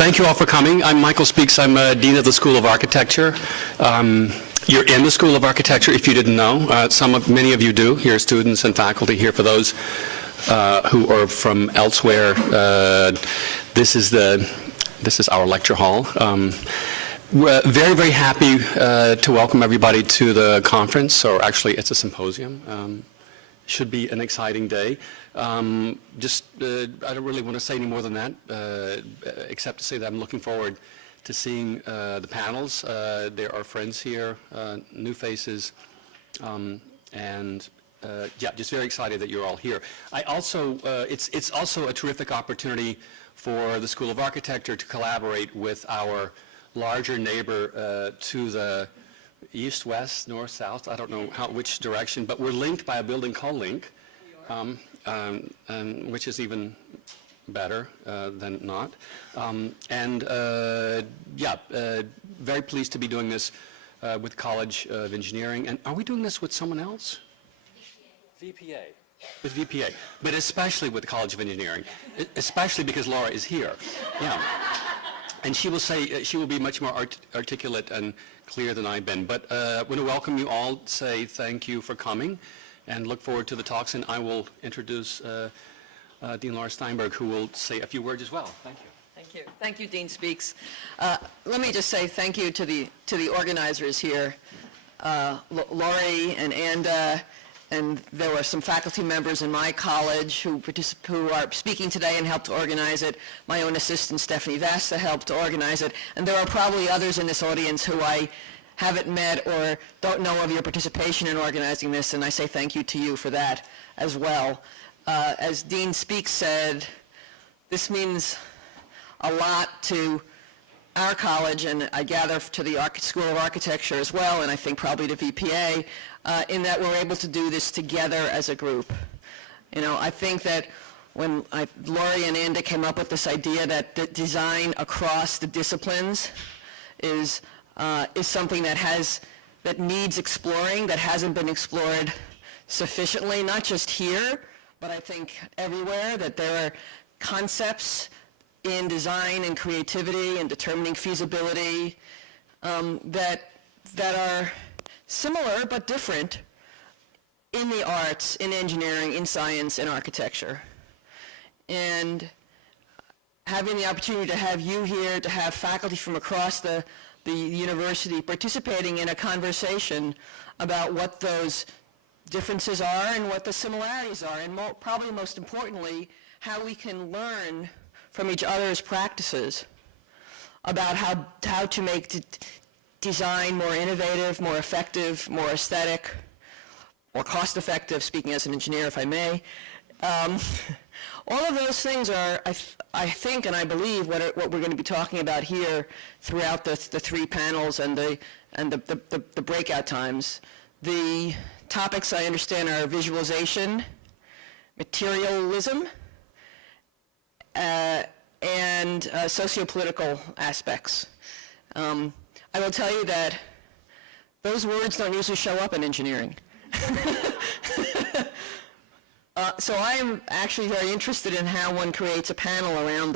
thank you all for coming. I'm Michael Speaks. I'm Dean of the School of Architecture. You're in the School of Architecture, if you didn't know. Many of you do. Here are students and faculty here. For those who are from elsewhere, this is our lecture hall. We're very, very happy to welcome everybody to the conference, or actually it's a symposium. Should be an exciting day. I don't really want to say any more than that, except to say that I'm looking forward to seeing the panels. There are friends here, new faces, just very excited that you're all here. It's also a terrific opportunity for the School of Architecture to collaborate with our larger neighbor to the east, west, north, south, I don't know which direction, but we're linked by a building called Link, which is even better than not. Very pleased to be doing this with College of Engineering. And are we doing this with someone else? VPA. With VPA, but especially with the College of Engineering, especially because Laura is here. Yeah. And she will be much more articulate and clear than I've been. But I want to welcome you all, say thank you for coming, and look forward to the talks. And I will introduce Dean Laura Steinberg, who will say a few words as well. Thank you. Thank you. Thank you, Dean Speaks. Let me just say thank you to the organizers here, Laurie and Anda. And there were some faculty members in my college who are speaking today and helped to organize it. My own assistant, Stephanie Vesta, helped to organize it. And there are probably others in this audience who I haven't met or don't know of your participation in organizing this, and I say thank you to you for that as well. As Dean Speaks said, this means a lot to our college, and I gather to the School of Architecture as well, and I think probably to VPA, in that we're able to do this together as a group. You know, I think that when Laurie and Anda came up with this idea that design across the disciplines is something that needs exploring, that hasn't been explored sufficiently, not just here, but I think everywhere, that there are concepts in design and creativity and determining feasibility that are similar but different in the arts, in engineering, in science, in architecture. And having the opportunity to have you here, to have faculty from across the university participating in a conversation about what those differences are and what the similarities are, and probably most importantly, how we can learn from each other's practices about how to make design more innovative, more effective, more aesthetic, more cost-effective, speaking as an engineer, if I may. All of those things are, I think and I believe, what we're going to be talking about here throughout the three panels and the breakout times. The topics, I understand, are visualization, materialism, and sociopolitical aspects. I will tell you that those words don't usually show up in engineering. So I am actually very interested in how one creates a panel around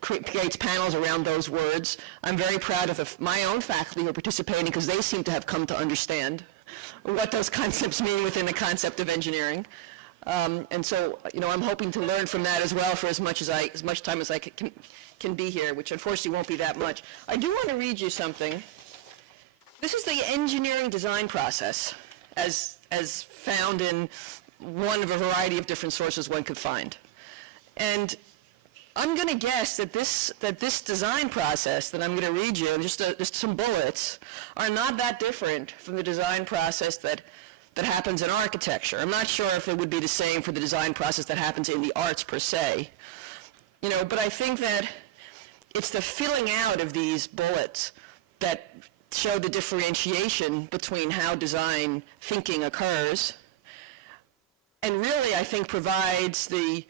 creates panels around those words. I'm very proud of my own faculty who are participating because they seem to have come to understand what those concepts mean within the concept of engineering. And so, you know, I'm hoping to learn from that as well for as much time as I can be here, which unfortunately won't be that much. I do want to read you something. This is the engineering design process as found in one of a variety of different sources one could find. And I'm going to guess that this design process that I'm going to read you, just some bullets, are not that different from the design process that happens in architecture. I'm not sure if it would be the same for the design process that happens in the arts per se. You know, but I think that it's the filling out of these bullets that show the differentiation between how design thinking occurs, and really, I think, provides the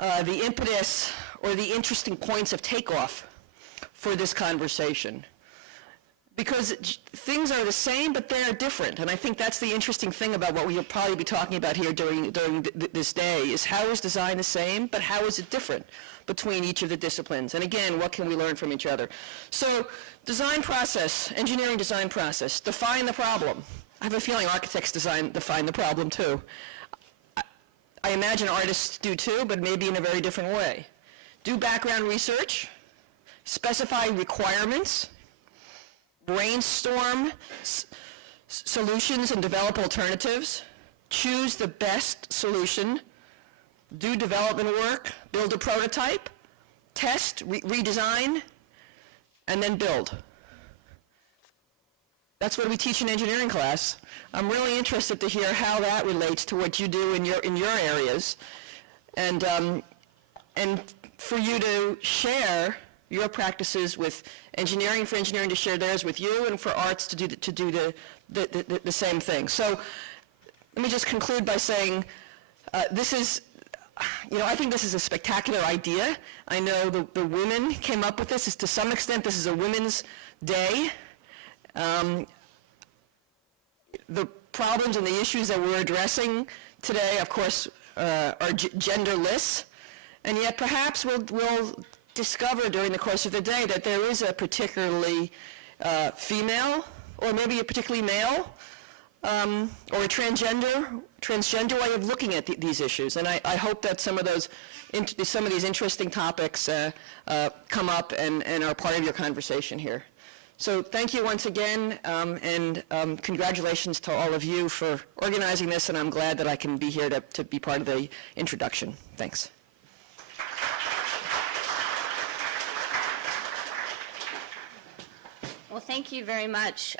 impetus or the interesting points of takeoff for this conversation. because things are the same, but they're different. And I think that's the interesting thing about what we'll probably be talking about here during this day, is how is design the same, but how is it different between each of the disciplines? And again, what can we learn from each other? So design process, engineering design process, define the problem. I have a feeling architects define the problem too. I imagine artists do too, but maybe in a very different way. Do background research, specify requirements, brainstorm solutions and develop alternatives, choose the best solution, do development work, build a prototype, test, redesign, and then build. That's what we teach in engineering class. I'm really interested to hear how that relates to what you do in your areas, and for you to share your practices with engineering, for engineering to share theirs with you, and for arts to do the same thing. So let me just conclude by saying this is, I think this is a spectacular idea. I know the women came up with this. To some extent, this is a women's day. The problems and the issues that we're addressing today, of course, are genderless, and yet perhaps we'll discover during the course of the day that there is a particularly female, or maybe a particularly male, or a transgender way of looking at these issues. And I hope that some of these interesting topics come up and are part of your conversation here. So thank you once again, and congratulations to all of you for organizing this, and I'm glad that I can be here to be part of the introduction. Thanks. Well, thank you very much.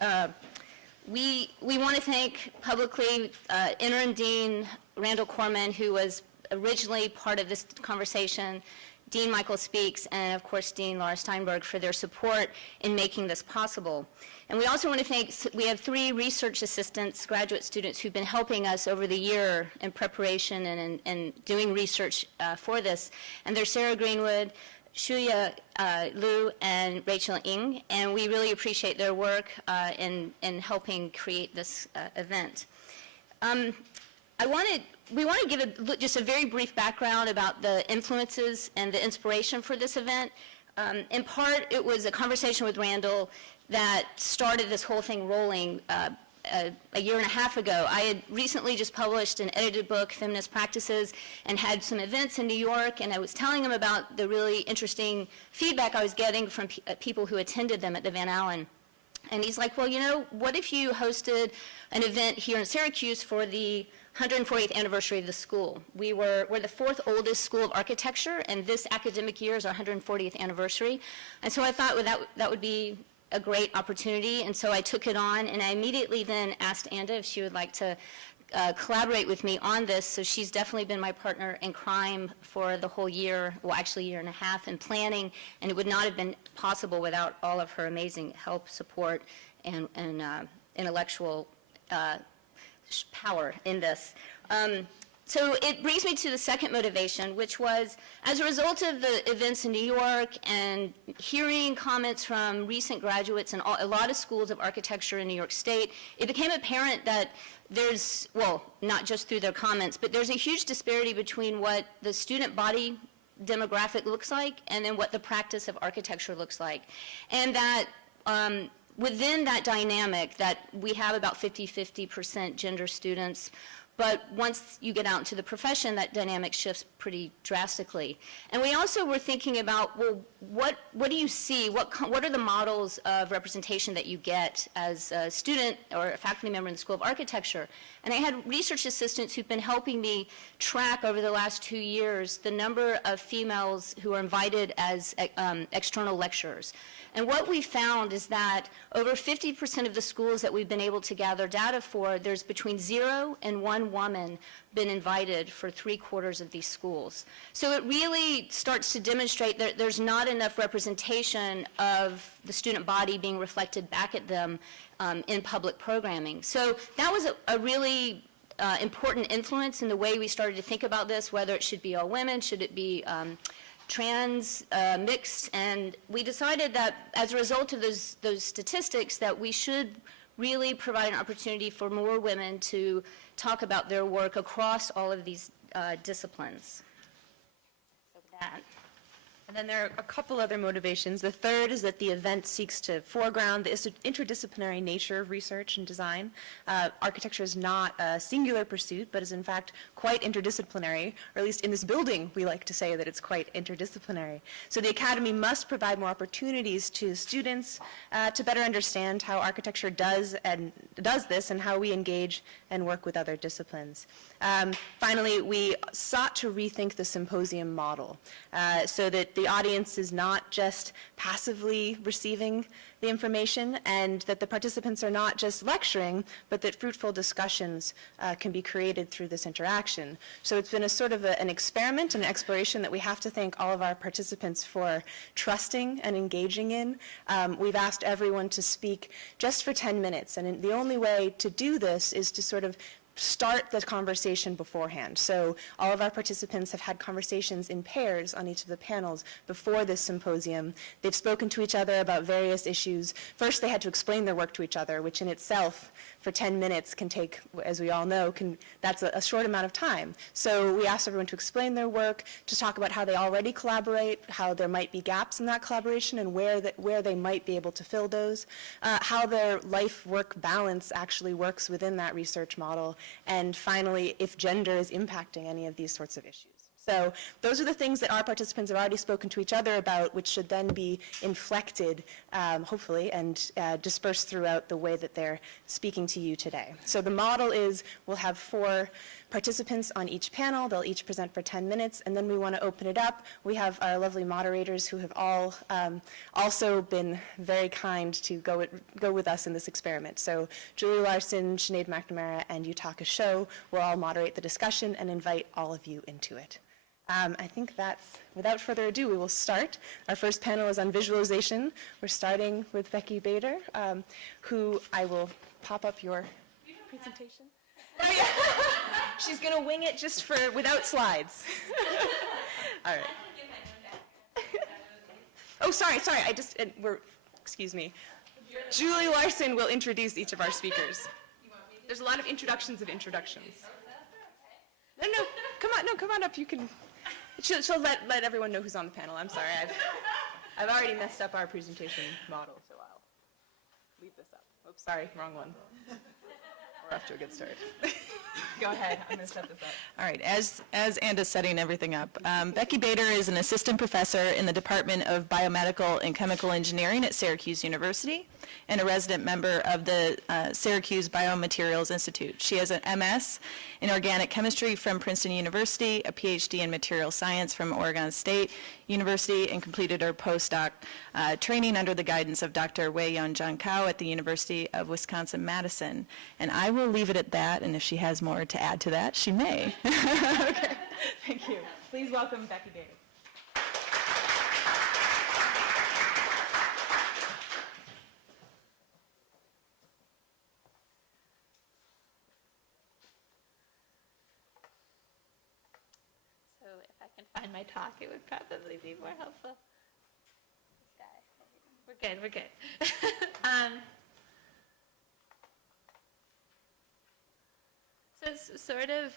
We want to thank publicly Interim Dean Randall Corman, who was originally part of this conversation, Dean Michael Speaks, and of course Dean Laura Steinberg for their support in making this possible. And we also want to thank, we have 3 research assistants, graduate students, who've been helping us over the year in preparation and doing research for this. And they're Sarah Greenwood, Shuya Liu, and Rachel Ng, and we really appreciate their work in helping create this event. We want to give just a very brief background about the influences and the inspiration for this event. In part, it was a conversation with Randall that started this whole thing rolling a year and a half ago. I had recently just published an edited book, Feminist Practices, and had some events in New York, and I was telling him about the really interesting feedback I was getting from people who attended them at the Van Allen. And he's like, well, what if you hosted an event here in Syracuse for the 140th anniversary of the school? We're the 4th oldest school of architecture, and this academic year is our 140th anniversary. And so I thought, well, that would be a great opportunity, and so I took it on, and I immediately then asked Anda if she would like to collaborate with me on this. So she's definitely been my partner in crime for the whole year, well, actually a year and a half in planning, and it would not have been possible without all of her amazing help, support, and intellectual power in this. So it brings me to the second motivation, which was as a result of the events in New York and hearing comments from recent graduates in a lot of schools of architecture in New York State, it became apparent that there's, well, not just through their comments, but there's a huge disparity between what the student body demographic looks like and then what the practice of architecture looks like. And that within that dynamic that we have about 50% gender students, but once you get out into the profession, that dynamic shifts pretty drastically. And we also were thinking about, well, what do you see? What are the models of representation that you get as a student or a faculty member in the School of Architecture? And I had research assistants who've been helping me track over the last 2 years the number of females who are invited as external lecturers. And what we found is that over 50% of the schools that we've been able to gather data for, there's between 0 and 1 woman been invited for 3/4 of these schools. So it really starts to demonstrate that there's not enough representation of the student body being reflected back at them in public programming. So that was a really important influence in the way we started to think about this, whether it should be all women, should it be trans, mixed, and we decided that as a result of those statistics that we should really provide an opportunity for more women to talk about their work across all of these disciplines. So that. And then there are a couple other motivations. The third is that the event seeks to foreground the interdisciplinary nature of research and design. Architecture is not a singular pursuit, but is in fact quite interdisciplinary, or at least in this building we like to say that it's quite interdisciplinary. So the Academy must provide more opportunities to students to better understand how architecture does this and how we engage and work with other disciplines. Finally, we sought to rethink the symposium model so that the audience is not just passively receiving the information and that the participants are not just lecturing, but that fruitful discussions can be created through this interaction. So it's been a sort of an experiment, an exploration that we have to thank all of our participants for trusting and engaging in. We've asked everyone to speak just for 10 minutes, and the only way to do this is to sort of start the conversation beforehand. So all of our participants have had conversations in pairs on each of the panels before this symposium. They've spoken to each other about various issues. First, they had to explain their work to each other, which in itself, for 10 minutes can take, as we all know, that's a short amount of time. So we asked everyone to explain their work, to talk about how they already collaborate, how there might be gaps in that collaboration and where they might be able to fill those, how their life-work balance actually works within that research model, and finally, if gender is impacting any of these sorts of issues. So those are the things that our participants have already spoken to each other about, which should then be inflected, hopefully, and dispersed throughout the way that they're speaking to you today. So the model is we'll have 4 participants on each panel. They'll each present for 10 minutes, and then we want to open it up. We have our lovely moderators who have all also been very kind to go with us in this experiment. So Julie Larsen, Sinead McNamara, and Yutaka Sho will all moderate the discussion and invite all of you into it. I think that's, without further ado, we will start. Our first panel is on visualization. We're starting with Becky Bader, who I will pop up your presentation. She's going to wing it just without slides. All right. Oh, sorry, excuse me. Julie Larsen will introduce each of our speakers. There's a lot of introductions of introductions. No, come on up. You can. She'll let everyone know who's on the panel. I'm sorry, I've already messed up our presentation model, so I'll leave this up. Oops, sorry, wrong one. We're off to a good start. Go ahead, I'm going to set this up. All right, as Anda's setting everything up, Becky Bader is an assistant professor in the Department of Biomedical and Chemical Engineering at Syracuse University and a resident member of the Syracuse Biomaterials Institute. She has an MS in organic chemistry from Princeton University, a PhD in material science from Oregon State University, and completed her postdoc training under the guidance of Dr. Wei-Yun Jiankao at the University of Wisconsin-Madison. And I will leave it at that, and if she has more to add to that, she may. Okay, thank you. Please welcome Becky Bader. So if I can find my talk, it would probably be more helpful. This guy. We're good. So it's sort of,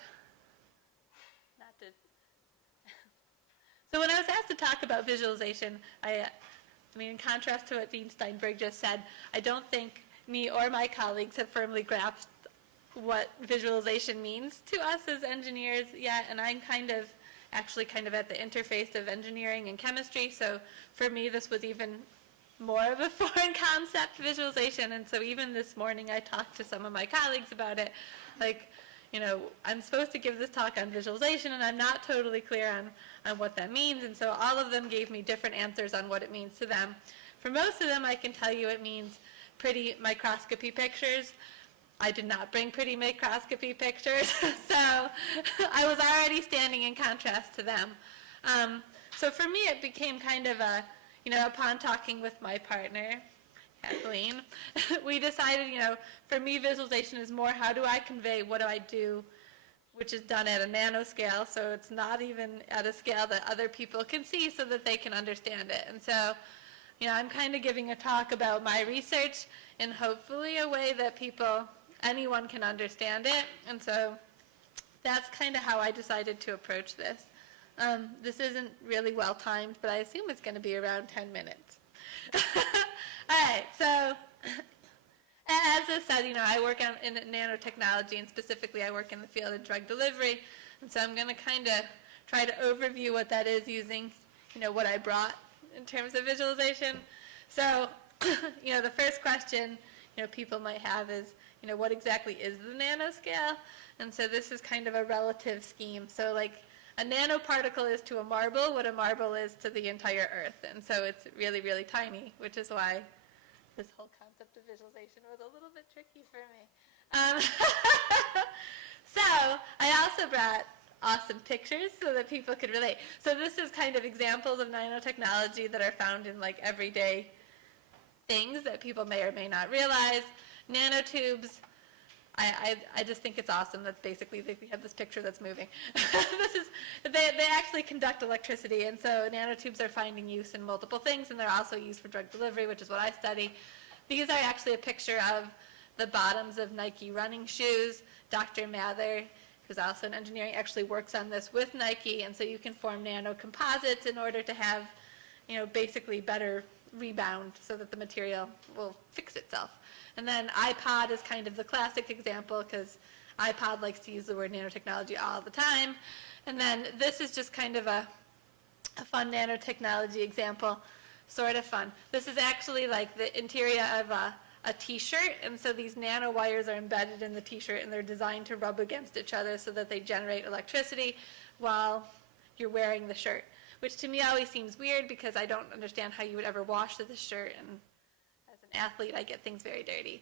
so when I was asked to talk about visualization, I mean, in contrast to what Dean Steinberg just said, I don't think me or my colleagues have firmly grasped what visualization means to us as engineers yet, and I'm actually kind of at the interface of engineering and chemistry, so for me this was even more of a foreign concept, visualization, and so even this morning I talked to some of my colleagues about it, like, you know, I'm supposed to give this talk on visualization and I'm not totally clear on what that means, and so all of them gave me different answers on what it means to them. For most of them I can tell you it means pretty microscopy pictures. I did not bring pretty microscopy pictures, so I was already standing in contrast to them. So for me it became kind of a, you know, upon talking with my partner, Kathleen, we decided, you know, for me visualization is more how do I convey what do I do which is done at a nanoscale, so it's not even at a scale that other people can see so that they can understand it. And so, I'm kind of giving a talk about my research in hopefully a way that anyone can understand it. And so that's kind of how I decided to approach this. This isn't really well timed, but I assume it's going to be around 10 minutes. All right, so as I said, I work in nanotechnology, and specifically I work in the field of drug delivery. And so I'm going to kind of try to overview what that is using, what I brought in terms of visualization. So, the first question, people might have is, what exactly is the nanoscale? And so this is kind of a relative scheme. So like a nanoparticle is to a marble what a marble is to the entire Earth. And so it's really, really tiny, which is why this whole concept of visualization was a little bit tricky for me. So I also brought awesome pictures so that people could relate. So this is kind of examples of nanotechnology that are found in like everyday things that people may or may not realize. Nanotubes, I just think it's awesome that basically we have this picture that's moving. They actually conduct electricity, and so nanotubes are finding use in multiple things, and they're also used for drug delivery, which is what I study. These are actually a picture of the bottoms of Nike running shoes. Dr. Mather, who's also in engineering, actually works on this with Nike, and so you can form nanocomposites in order to have, basically better rebound so that the material will fix itself. And then iPod is kind of the classic example because iPod likes to use the word nanotechnology all the time. And then this is just kind of a fun nanotechnology example, sort of fun. This is actually like the interior of a t-shirt, and so these nanowires are embedded in the t-shirt, and they're designed to rub against each other so that they generate electricity while you're wearing the shirt, which to me always seems weird because I don't understand how you would ever wash this shirt, and athlete, I get things very dirty.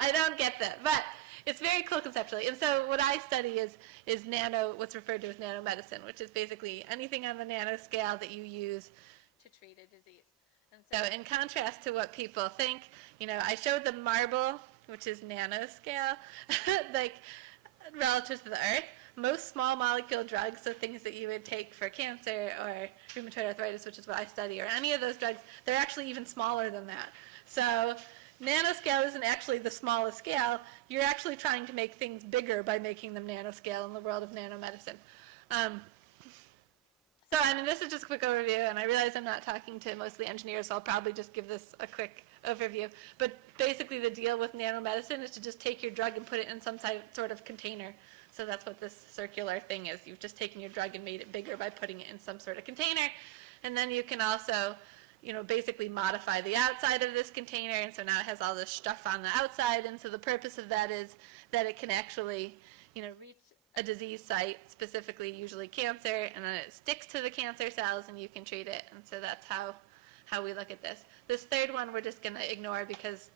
I don't get that, but it's very cool conceptually. And so what I study is what's referred to as nanomedicine, which is basically anything on the nanoscale that you use to treat a disease. And so in contrast to what people think, I showed the marble, which is nanoscale, like relative to the Earth. Most small molecule drugs, so things that you would take for cancer or rheumatoid arthritis, which is what I study, or any of those drugs, they're actually even smaller than that. So nanoscale isn't actually the smallest scale. You're actually trying to make things bigger by making them nanoscale in the world of nanomedicine. So, this is just a quick overview, and I realize I'm not talking to mostly engineers, so I'll probably just give this a quick overview. But basically the deal with nanomedicine is to just take your drug and put it in some sort of container. So that's what this circular thing is. You've just taken your drug and made it bigger by putting it in some sort of container. And then you can also, basically modify the outside of this container, and so now it has all this stuff on the outside, and so the purpose of that is that it can actually, reach a disease site, specifically usually cancer, and then it sticks to the cancer cells and you can treat it, and so that's how we look at this. This third one we're just going to ignore because,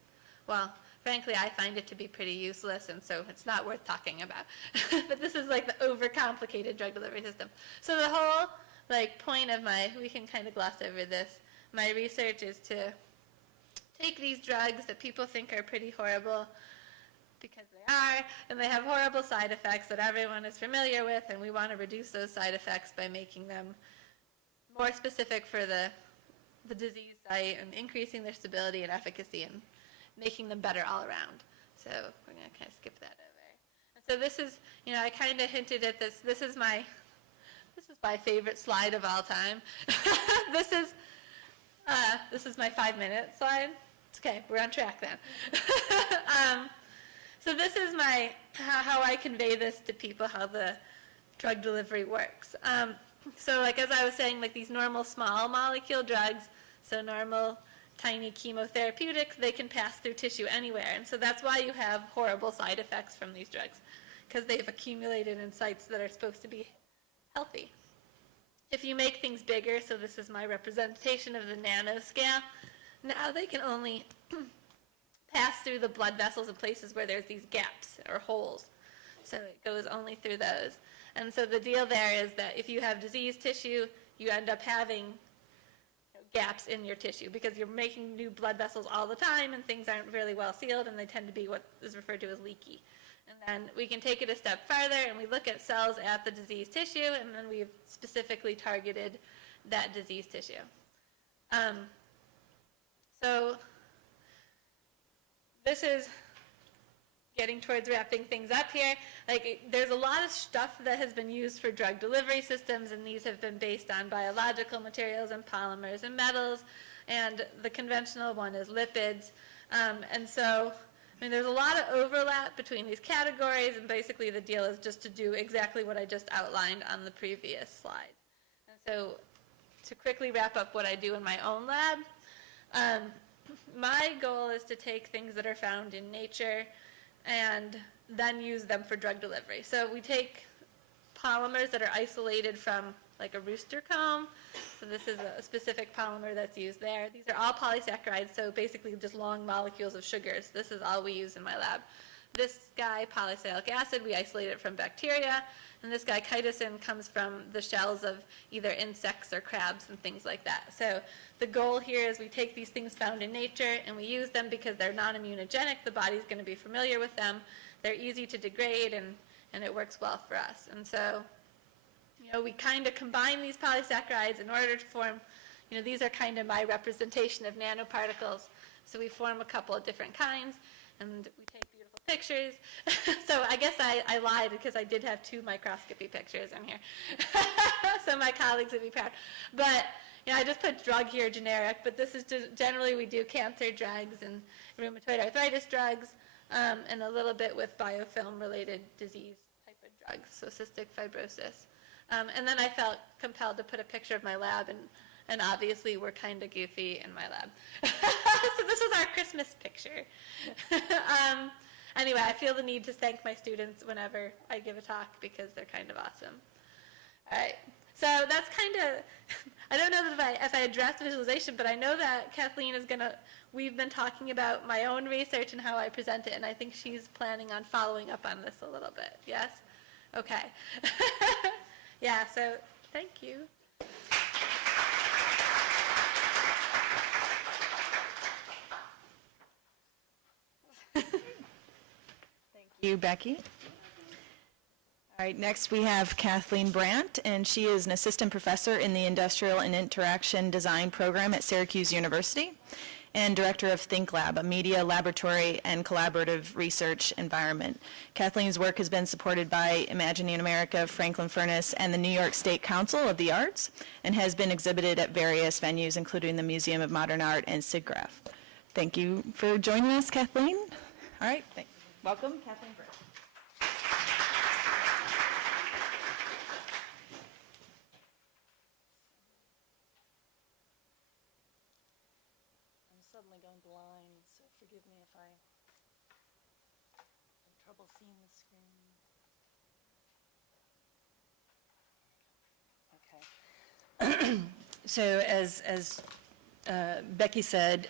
well, frankly, I find it to be pretty useless, and so it's not worth talking about. But this is like the overcomplicated drug delivery system. So the whole point of we can kind of gloss over this, my research is to take these drugs that people think are pretty horrible, because they are, and they have horrible side effects that everyone is familiar with, and we want to reduce those side effects by making them more specific for the disease site and increasing their stability and efficacy and making them better all around. So we're going to kind of skip that over. And so this is, I kind of hinted at this. This is my favorite slide of all time. This is my 5-minute slide. It's okay, we're on track then. So this is how I convey this to people, how the drug delivery works. So as I was saying, these normal small molecule drugs, so normal tiny chemotherapeutics, they can pass through tissue anywhere. And so that's why you have horrible side effects from these drugs, because they've accumulated in sites that are supposed to be healthy. If you make things bigger, so this is my representation of the nanoscale, now they can only pass through the blood vessels in places where there's these gaps or holes. So it goes only through those. And so the deal there is that if you have diseased tissue, you end up having gaps in your tissue because you're making new blood vessels all the time and things aren't really well sealed and they tend to be what is referred to as leaky. And then we can take it a step farther and we look at cells at the diseased tissue, and then we've specifically targeted that diseased tissue. So this is getting towards wrapping things up here. There's a lot of stuff that has been used for drug delivery systems, and these have been based on biological materials and polymers and metals, and the conventional one is lipids. And so, there's a lot of overlap between these categories, and basically the deal is just to do exactly what I just outlined on the previous slide. And so, to quickly wrap up what I do in my own lab, my goal is to take things that are found in nature and then use them for drug delivery. So we take polymers that are isolated from like a rooster comb. So this is a specific polymer that's used there. These are all polysaccharides, so basically just long molecules of sugars. This is all we use in my lab. This guy, polysialic acid, we isolate it from bacteria. And this guy, chitosan, comes from the shells of either insects or crabs and things like that. So the goal here is we take these things found in nature and we use them because they're non-immunogenic. The body's going to be familiar with them. They're easy to degrade, and it works well for us. And so, we kind of combine these polysaccharides in order to form, these are kind of my representation of nanoparticles. So we form a couple of different kinds, and we take beautiful pictures. So I guess I lied because I did have 2 microscopy pictures in here. So my colleagues would be proud. But I just put drug here, generic, but this is generally we do cancer drugs and rheumatoid arthritis drugs, and a little bit with biofilm-related disease type of drugs, so cystic fibrosis. And then I felt compelled to put a picture of my lab, and obviously we're kind of goofy in my lab. So this was our Christmas picture. Anyway, I feel the need to thank my students whenever I give a talk because they're kind of awesome. All right, so that's kind of, I don't know if I addressed visualization, but I know that Kathleen is we've been talking about my own research and how I present it, and I think she's planning on following up on this a little bit, yes? Okay. Yeah, so thank you. Thank you, Becky. All right, next we have Kathleen Brandt, and she is an assistant professor in the Industrial and Interaction Design program at Syracuse University and director of Think Lab, a media laboratory and collaborative research environment. Kathleen's work has been supported by Imagining America, Franklin Furnace, and the New York State Council of the Arts, and has been exhibited at various venues, including the Museum of Modern Art and SIGGRAPH. Thank you for joining us, Kathleen. All right, welcome, Kathleen Brandt. Suddenly going blind, so forgive me if I have trouble seeing the screen. Okay. So as Becky said,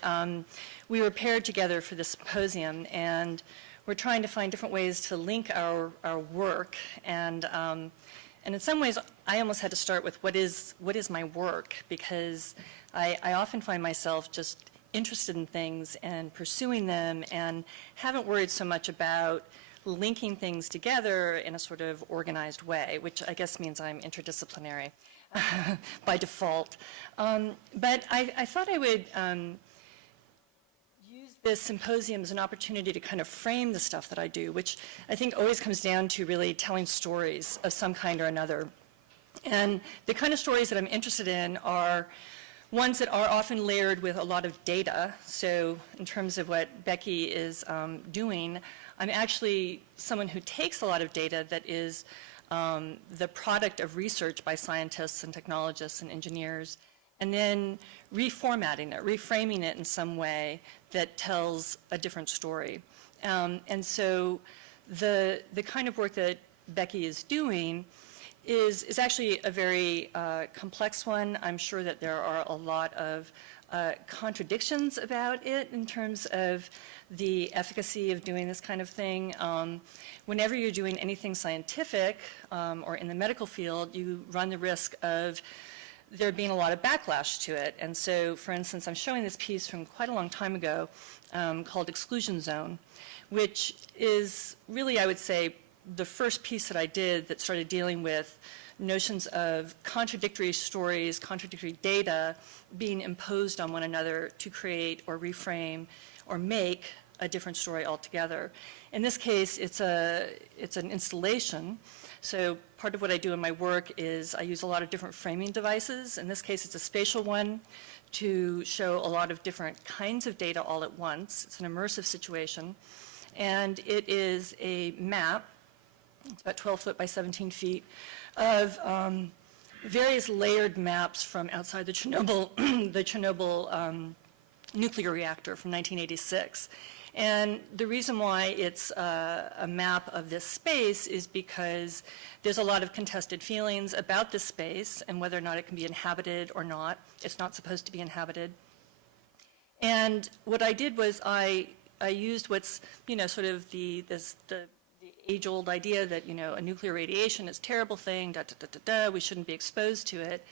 we were paired together for the symposium, and we're trying to find different ways to link our work. And in some ways, I almost had to start with what is my work, because I often find myself just interested in things and pursuing them and haven't worried so much about linking things together in a sort of organized way, which I guess means I'm interdisciplinary by default. But I thought I would use this symposium as an opportunity to kind of frame the stuff that I do, which I think always comes down to really telling stories of some kind or another. And the kind of stories that I'm interested in are ones that are often layered with a lot of data. So in terms of what Becky is doing, I'm actually someone who takes a lot of data that is the product of research by scientists and technologists and engineers, and then reformatting it, reframing it in some way that tells a different story. And so the kind of work that Becky is doing is actually a very complex one. I'm sure that there are a lot of contradictions about it in terms of the efficacy of doing this kind of thing. Whenever you're doing anything scientific or in the medical field, you run the risk of there being a lot of backlash to it. And so, for instance, I'm showing this piece from quite a long time ago called Exclusion Zone, which is really, I would say, the first piece that I did that started dealing with notions of contradictory stories, contradictory data being imposed on one another to create or reframe or make a different story altogether. In this case, it's an installation. So part of what I do in my work is I use a lot of different framing devices. In this case, it's a spatial one to show a lot of different kinds of data all at once. It's an immersive situation. And it is a map, it's about 12 foot by 17 feet, of various layered maps from outside the Chernobyl, nuclear reactor from 1986. And the reason why it's a map of this space is because there's a lot of contested feelings about this space and whether or not it can be inhabited or not. It's not supposed to be inhabited. And what I did was I used what's, sort of the age-old idea that, a nuclear radiation is a terrible thing, we shouldn't be exposed to it.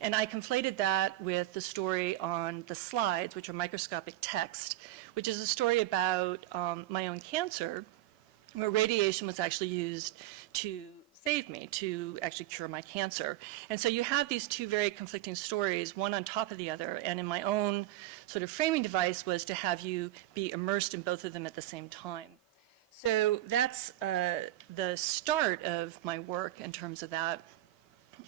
And I conflated that with the story on the slides, which are microscopic text, which is a story about my own cancer, where radiation was actually used to save me, to actually cure my cancer. And so you have these two very conflicting stories, one on top of the other, and in my own sort of framing device was to have you be immersed in both of them at the same time. So that's the start of my work in terms of that.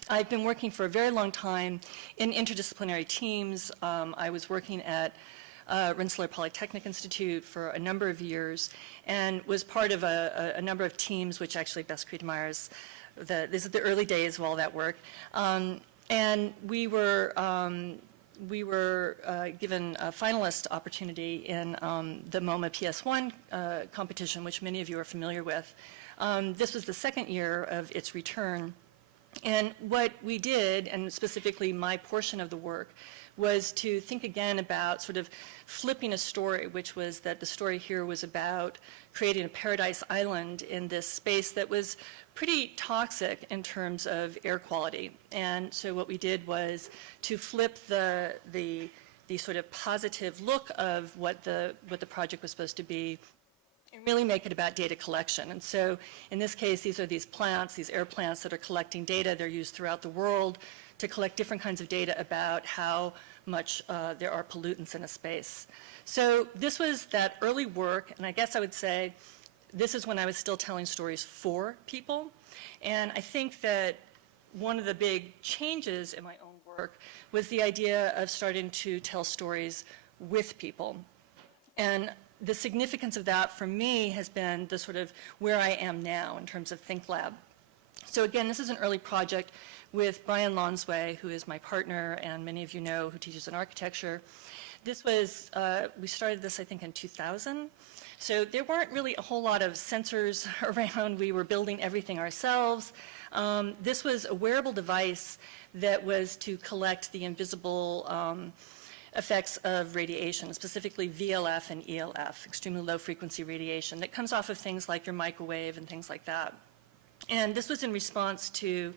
I've been working for a very long time in interdisciplinary teams. I was working at Rensselaer Polytechnic Institute for a number of years and was part of a number of teams, which actually Bess Creedemeyer's, this is the early days of all that work. And we were given a finalist opportunity in the MoMA PS1 competition, which many of you are familiar with. This was the second year of its return. And what we did, and specifically my portion of the work, was to think again about sort of flipping a story, which was that the story here was about creating a paradise island in this space that was pretty toxic in terms of air quality. And so what we did was to flip the sort of positive look of what the project was supposed to be and really make it about data collection. And so in this case, these are these plants, these air plants that are collecting data. They're used throughout the world to collect different kinds of data about how much there are pollutants in a space. So this was that early work, and I guess I would say this is when I was still telling stories for people. And I think that one of the big changes in my own work was the idea of starting to tell stories with people. And the significance of that for me has been the sort of where I am now in terms of Think Lab. So again, this is an early project with Brian Lonsway, who is my partner and many of you know who teaches in architecture. This was, we started this I think in 2000. So there weren't really a whole lot of sensors around. We were building everything ourselves. This was a wearable device that was to collect the invisible effects of radiation, specifically VLF and ELF, extremely low frequency radiation, that comes off of things like your microwave and things like that. And this was in response to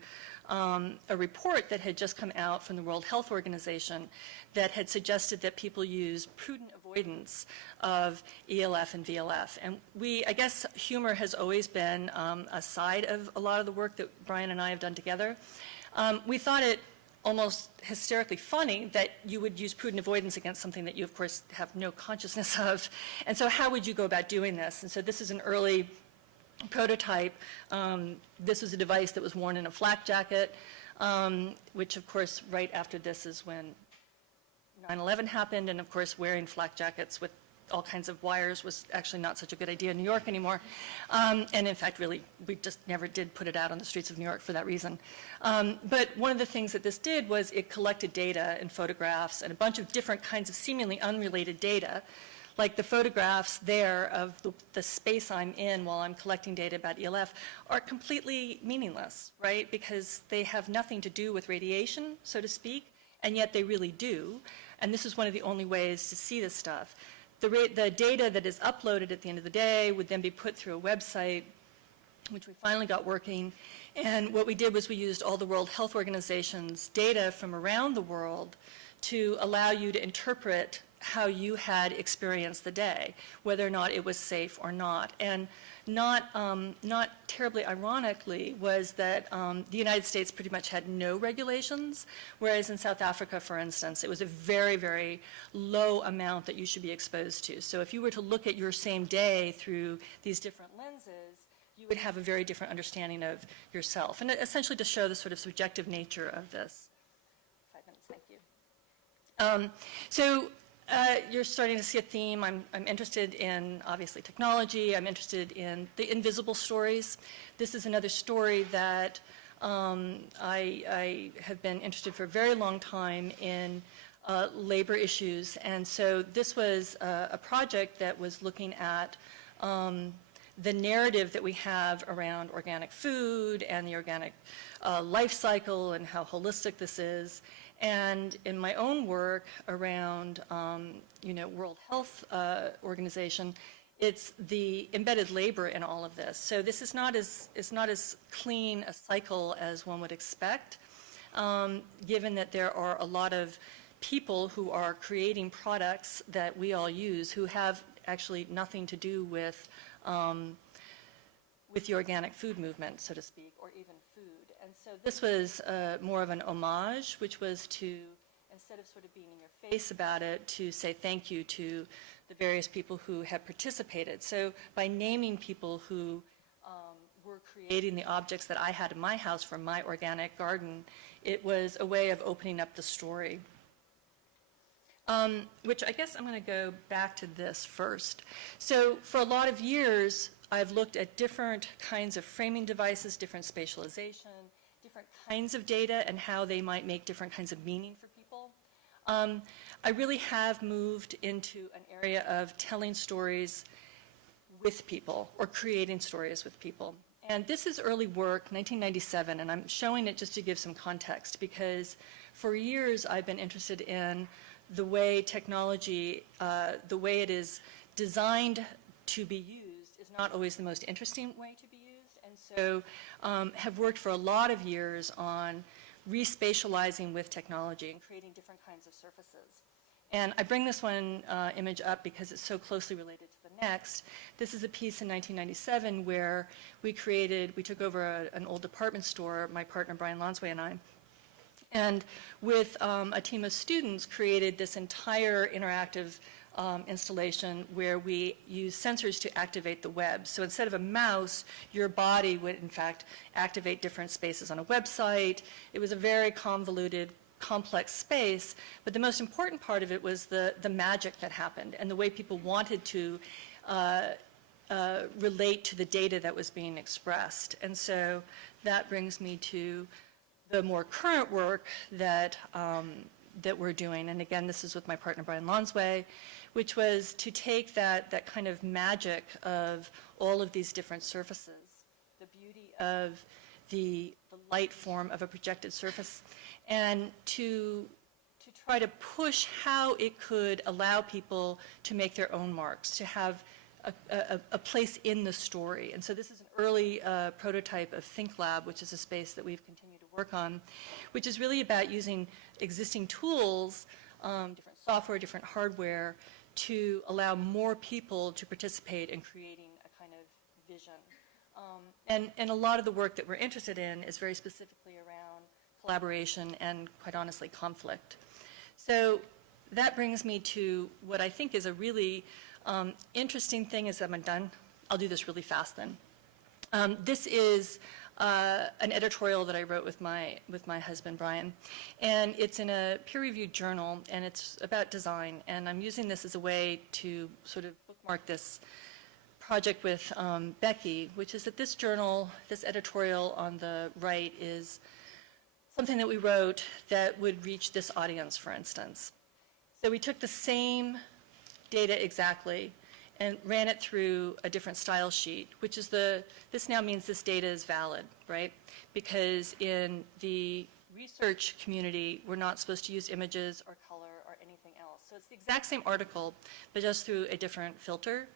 a report that had just come out from the World Health Organization that had suggested that people use prudent avoidance of ELF and VLF. And I guess humor has always been a side of a lot of the work that Brian and I have done together. We thought it almost hysterically funny that you would use prudent avoidance against something that you, of course, have no consciousness of. And so how would you go about doing this? And so this is an early prototype. This was a device that was worn in a flak jacket, which, of course, right after this is when 9/11 happened, and, of course, wearing flak jackets with all kinds of wires was actually not such a good idea in New York anymore. And in fact, really, we just never did put it out on the streets of New York for that reason. But one of the things that this did was it collected data and photographs and a bunch of different kinds of seemingly unrelated data, like the photographs there of the space I'm in while I'm collecting data about ELF are completely meaningless, right? Because they have nothing to do with radiation, so to speak, and yet they really do. And this is one of the only ways to see this stuff. The data that is uploaded at the end of the day would then be put through a website, which we finally got working, And what we did was we used all the World Health Organization's data from around the world to allow you to interpret how you had experienced the day, whether or not it was safe or not. And not terribly ironically was that the United States pretty much had no regulations, whereas in South Africa, for instance, it was a very, very low amount that you should be exposed to. So if you were to look at your same day through these different lenses, you would have a very different understanding of yourself. And essentially to show the sort of subjective nature of this. 5 minutes, thank you. You're starting to see a theme. I'm interested in, obviously, technology. I'm interested in the invisible stories. This is another story that I have been interested for a very long time in labor issues. And so this was a project that was looking at the narrative that we have around organic food and the organic life cycle and how holistic this is. And in my own work around, World Health Organization, it's the embedded labor in all of this. So this is not as clean a cycle as one would expect, given that there are a lot of people who are creating products that we all use who have actually nothing to do with the organic food movement, so to speak, or even food. And so this was more of an homage, which was to, instead of sort of being in your face about it, to say thank you to the various people who have participated. So by naming people who were creating the objects that I had in my house from my organic garden, it was a way of opening up the story. Which I guess I'm going to go back to this first. So for a lot of years, I've looked at different kinds of framing devices, different spatialization, different kinds of data, and how they might make different kinds of meaning for people. I really have moved into an area of telling stories with people, or creating stories with people. And this is early work, 1997, and I'm showing it just to give some context, because for years I've been interested in the way technology, the way it is designed to be used, is not always the most interesting way to be used. And so have worked for a lot of years on respatializing with technology and creating different kinds of surfaces. And I bring this one image up because it's so closely related to the next. This is a piece in 1997 where we took over an old department store, my partner Brian Lonsway and I, and with a team of students created this entire interactive installation where we use sensors to activate the web. So instead of a mouse, your body would in fact activate different spaces on a website. It was a very convoluted, complex space, but the most important part of it was the magic that happened and the way people wanted to relate to the data that was being expressed. And so that brings me to the more current work that we're doing. And again, this is with my partner Brian Lonsway, which was to take that kind of magic of all of these different surfaces, the beauty of the light form of a projected surface, and to try to push how it could allow people to make their own marks, to have a place in the story. And so this is an early prototype of ThinkLab, which is a space that we've continued to work on, which is really about using existing tools, different software, different hardware, to allow more people to participate in creating a kind of vision. And a lot of the work that we're interested in is very specifically around collaboration and, quite honestly, conflict. So that brings me to what I think is a really interesting thing is that I'm done. I'll do this really fast then. This is an editorial that I wrote with my husband, Brian. And it's in a peer-reviewed journal, and it's about design. And I'm using this as a way to sort of bookmark this project with Becky, which is that this journal, this editorial on the right, is something that we wrote that would reach this audience, for instance. So we took the same data exactly and ran it through a different style sheet, which is this now means this data is valid, right? Because in the research community, we're not supposed to use images or color or anything else. else. So it's the exact same article, but just through a different filter.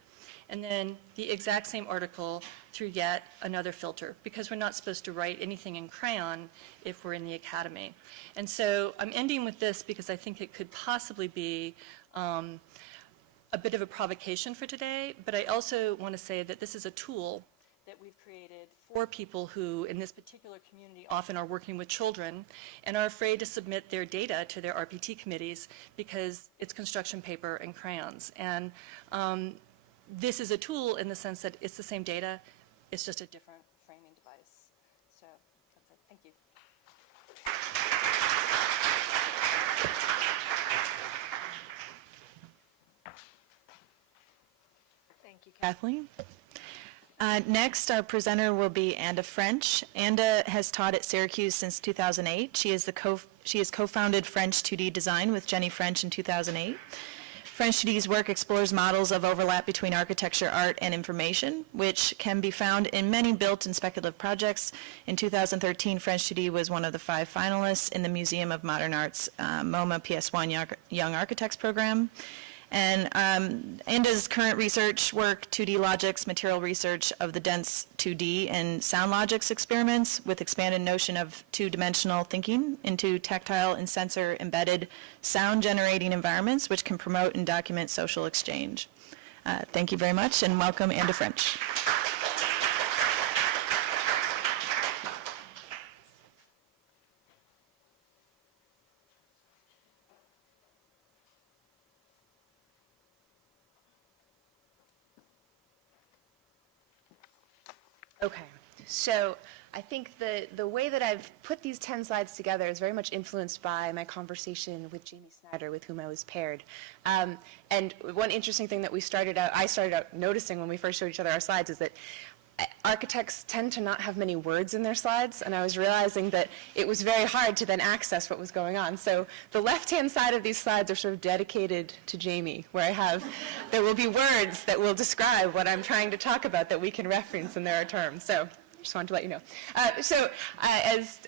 And then the exact same article through yet another filter, because we're not supposed to write anything in crayon if we're in the academy. And so I'm ending with this because I think it could possibly be a bit of a provocation for today, but I also want to say that this is a tool that we've created for people who, in this particular community, often are working with children and are afraid to submit their data to their RPT committees because it's construction paper and crayons. And this is a tool in the sense that it's the same data, it's just a different framing device. So that's it. Thank you. Thank you, Kathleen. Next, our presenter will be Anda French. Anda has taught at Syracuse since 2008. She has co-founded French 2D Design with Jenny French in 2008. French 2D's work explores models of overlap between architecture, art, and information, which can be found in many built and speculative projects. In 2013, French 2D was one of the 5 finalists in the Museum of Modern Art's MoMA PS1 Young Architects program. And Anda's current research work, 2D logics, material research of the dense 2D and sound logics experiments with expanded notion of two-dimensional thinking into tactile and sensor-embedded sound-generating environments which can promote and document social exchange. Thank you very much, and welcome, Anda French. Okay, so I think the way that I've put these 10 slides together is very much influenced by my conversation with Jamie Snyder, with whom I was paired. And one interesting thing that I started out noticing when we first showed each other our slides is that architects tend to not have many words in their slides, and I was realizing that it was very hard to then access what was going on. So the left-hand side of these slides are sort of dedicated to Jamie, where there will be words that will describe what I'm trying to talk about that we can reference, and there are terms. So just wanted to let you know. As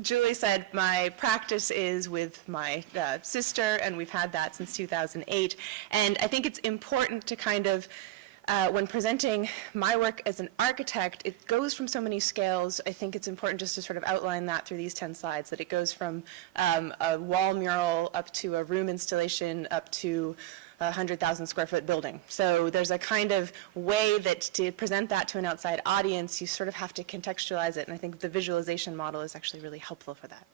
Julie said, my practice is with my sister, and we've had that since 2008. And I think it's important to kind of when presenting my work as an architect, it goes from so many scales. I think it's important just to sort of outline that through these 10 slides, that it goes from a wall mural up to a room installation up to a 100,000 square foot building. So there's a kind of way that to present that to an outside audience, you sort of have to contextualize it, and I think the visualization model is actually really helpful for that.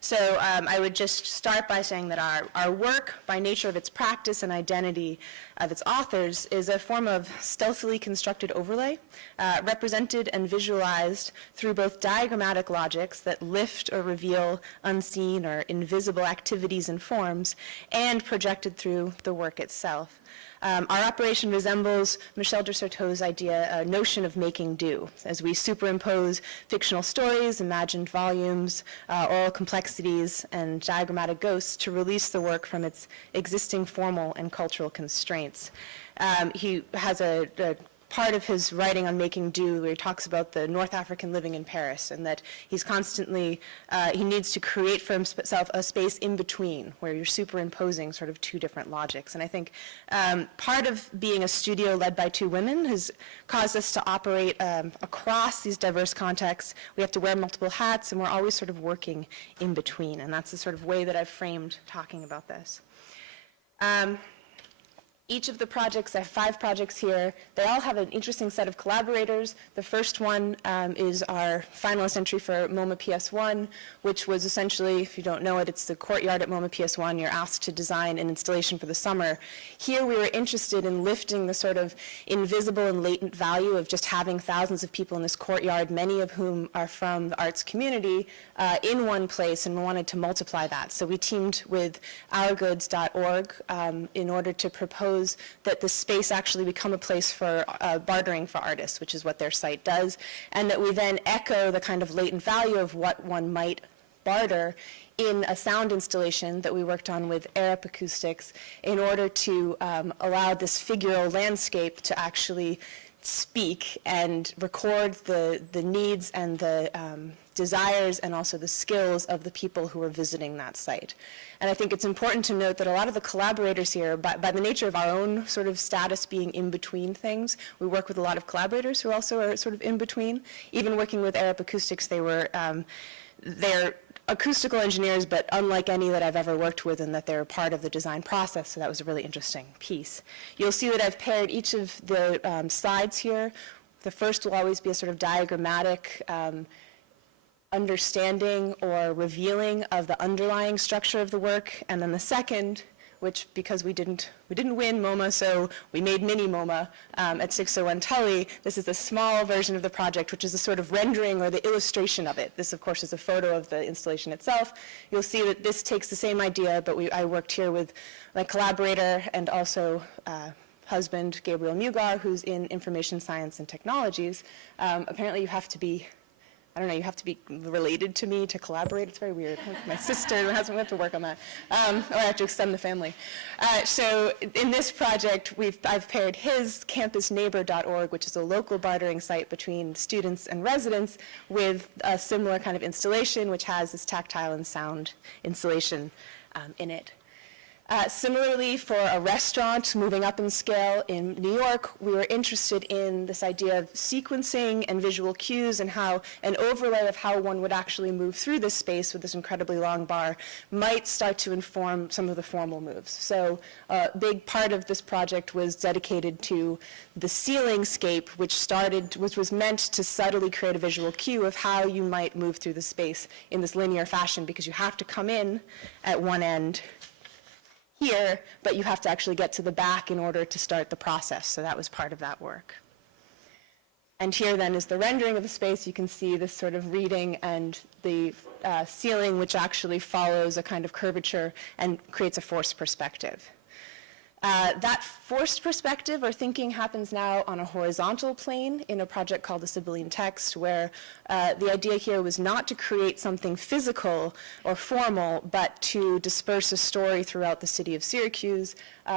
So I would just start by saying that our work, by nature of its practice and identity of its authors, is a form of stealthily constructed overlay, represented and visualized through both diagrammatic logics that lift or reveal unseen or invisible activities and forms, and projected through the work itself. Our operation resembles Michel de Certeau's notion of making do, as we superimpose fictional stories, imagined volumes, oral complexities, and diagrammatic ghosts to release the work from its existing formal and cultural constraints. He has a part of his writing on making do where he talks about the North African living in Paris, and that he's constantly, he needs to create for himself a space in between where you're superimposing sort of two different logics. And I think part of being a studio led by 2 women has caused us to operate across these diverse contexts. We have to wear multiple hats, and we're always sort of working in between, and that's the sort of way that I've framed talking about this. Each of the projects, I have 5 projects here, they all have an interesting set of collaborators. The first one is our finalist entry for MoMA PS1, which was essentially, if you don't know it, it's the courtyard at MoMA PS1. You're asked to design an installation for the summer. Here we were interested in lifting the sort of invisible and latent value of just having thousands of people in this courtyard, many of whom are from the arts community, in one place, and we wanted to multiply that. So we teamed with ourgoods.org in order to propose that the space actually become a place for bartering for artists, which is what their site does, and that we then echo the kind of latent value of what one might barter in a sound installation that we worked on with Arup Acoustics in order to allow this figural landscape to actually speak and record the needs and the desires and also the skills of the people who are visiting that site. And I think it's important to note that a lot of the collaborators here, by the nature of our own sort of status being in between things, we work with a lot of collaborators who also are sort of in between. Even working with Arup Acoustics, they're acoustical engineers, but unlike any that I've ever worked with, in that they're part of the design process, so that was a really interesting piece. You'll see that I've paired each of the slides here. The first will always be a sort of diagrammatic understanding or revealing of the underlying structure of the work, and then the second, which, because we didn't win MoMA, so we made mini MoMA at 601 Tully. This is a small version of the project, which is a sort of rendering or the illustration of it. This, of course, is a photo of the installation itself. You'll see that this takes the same idea, but I worked here with my collaborator and also husband, Gabriel Mugar, who's in information science and technologies. Apparently you have to be, I don't know, you have to be related to me to collaborate. It's very weird. My sister and my husband, we have to work on that. Or I have to extend the family. So in this project, I've paired his campusneighbor.org, which is a local bartering site between students and residents, with a similar kind of installation, which has this tactile and sound installation in it. Similarly, for a restaurant moving up in scale in New York, we were interested in this idea of sequencing and visual cues, and how an overlay of how one would actually move through this space with this incredibly long bar might start to inform some of the formal moves. So a big part of this project was dedicated to the ceiling scape, which was meant to subtly create a visual cue of how you might move through the space in this linear fashion, because you have to come in at one end here, but you have to actually get to the back in order to start the process. So that was part of that work. And here then is the rendering of the space. You can see this sort of reading and the ceiling, which actually follows a kind of curvature and creates a forced perspective. That forced perspective or thinking happens now on a horizontal plane in a project called the Sibylline Text, where the idea here was not to create something physical or formal, but to disperse a story throughout the city of Syracuse.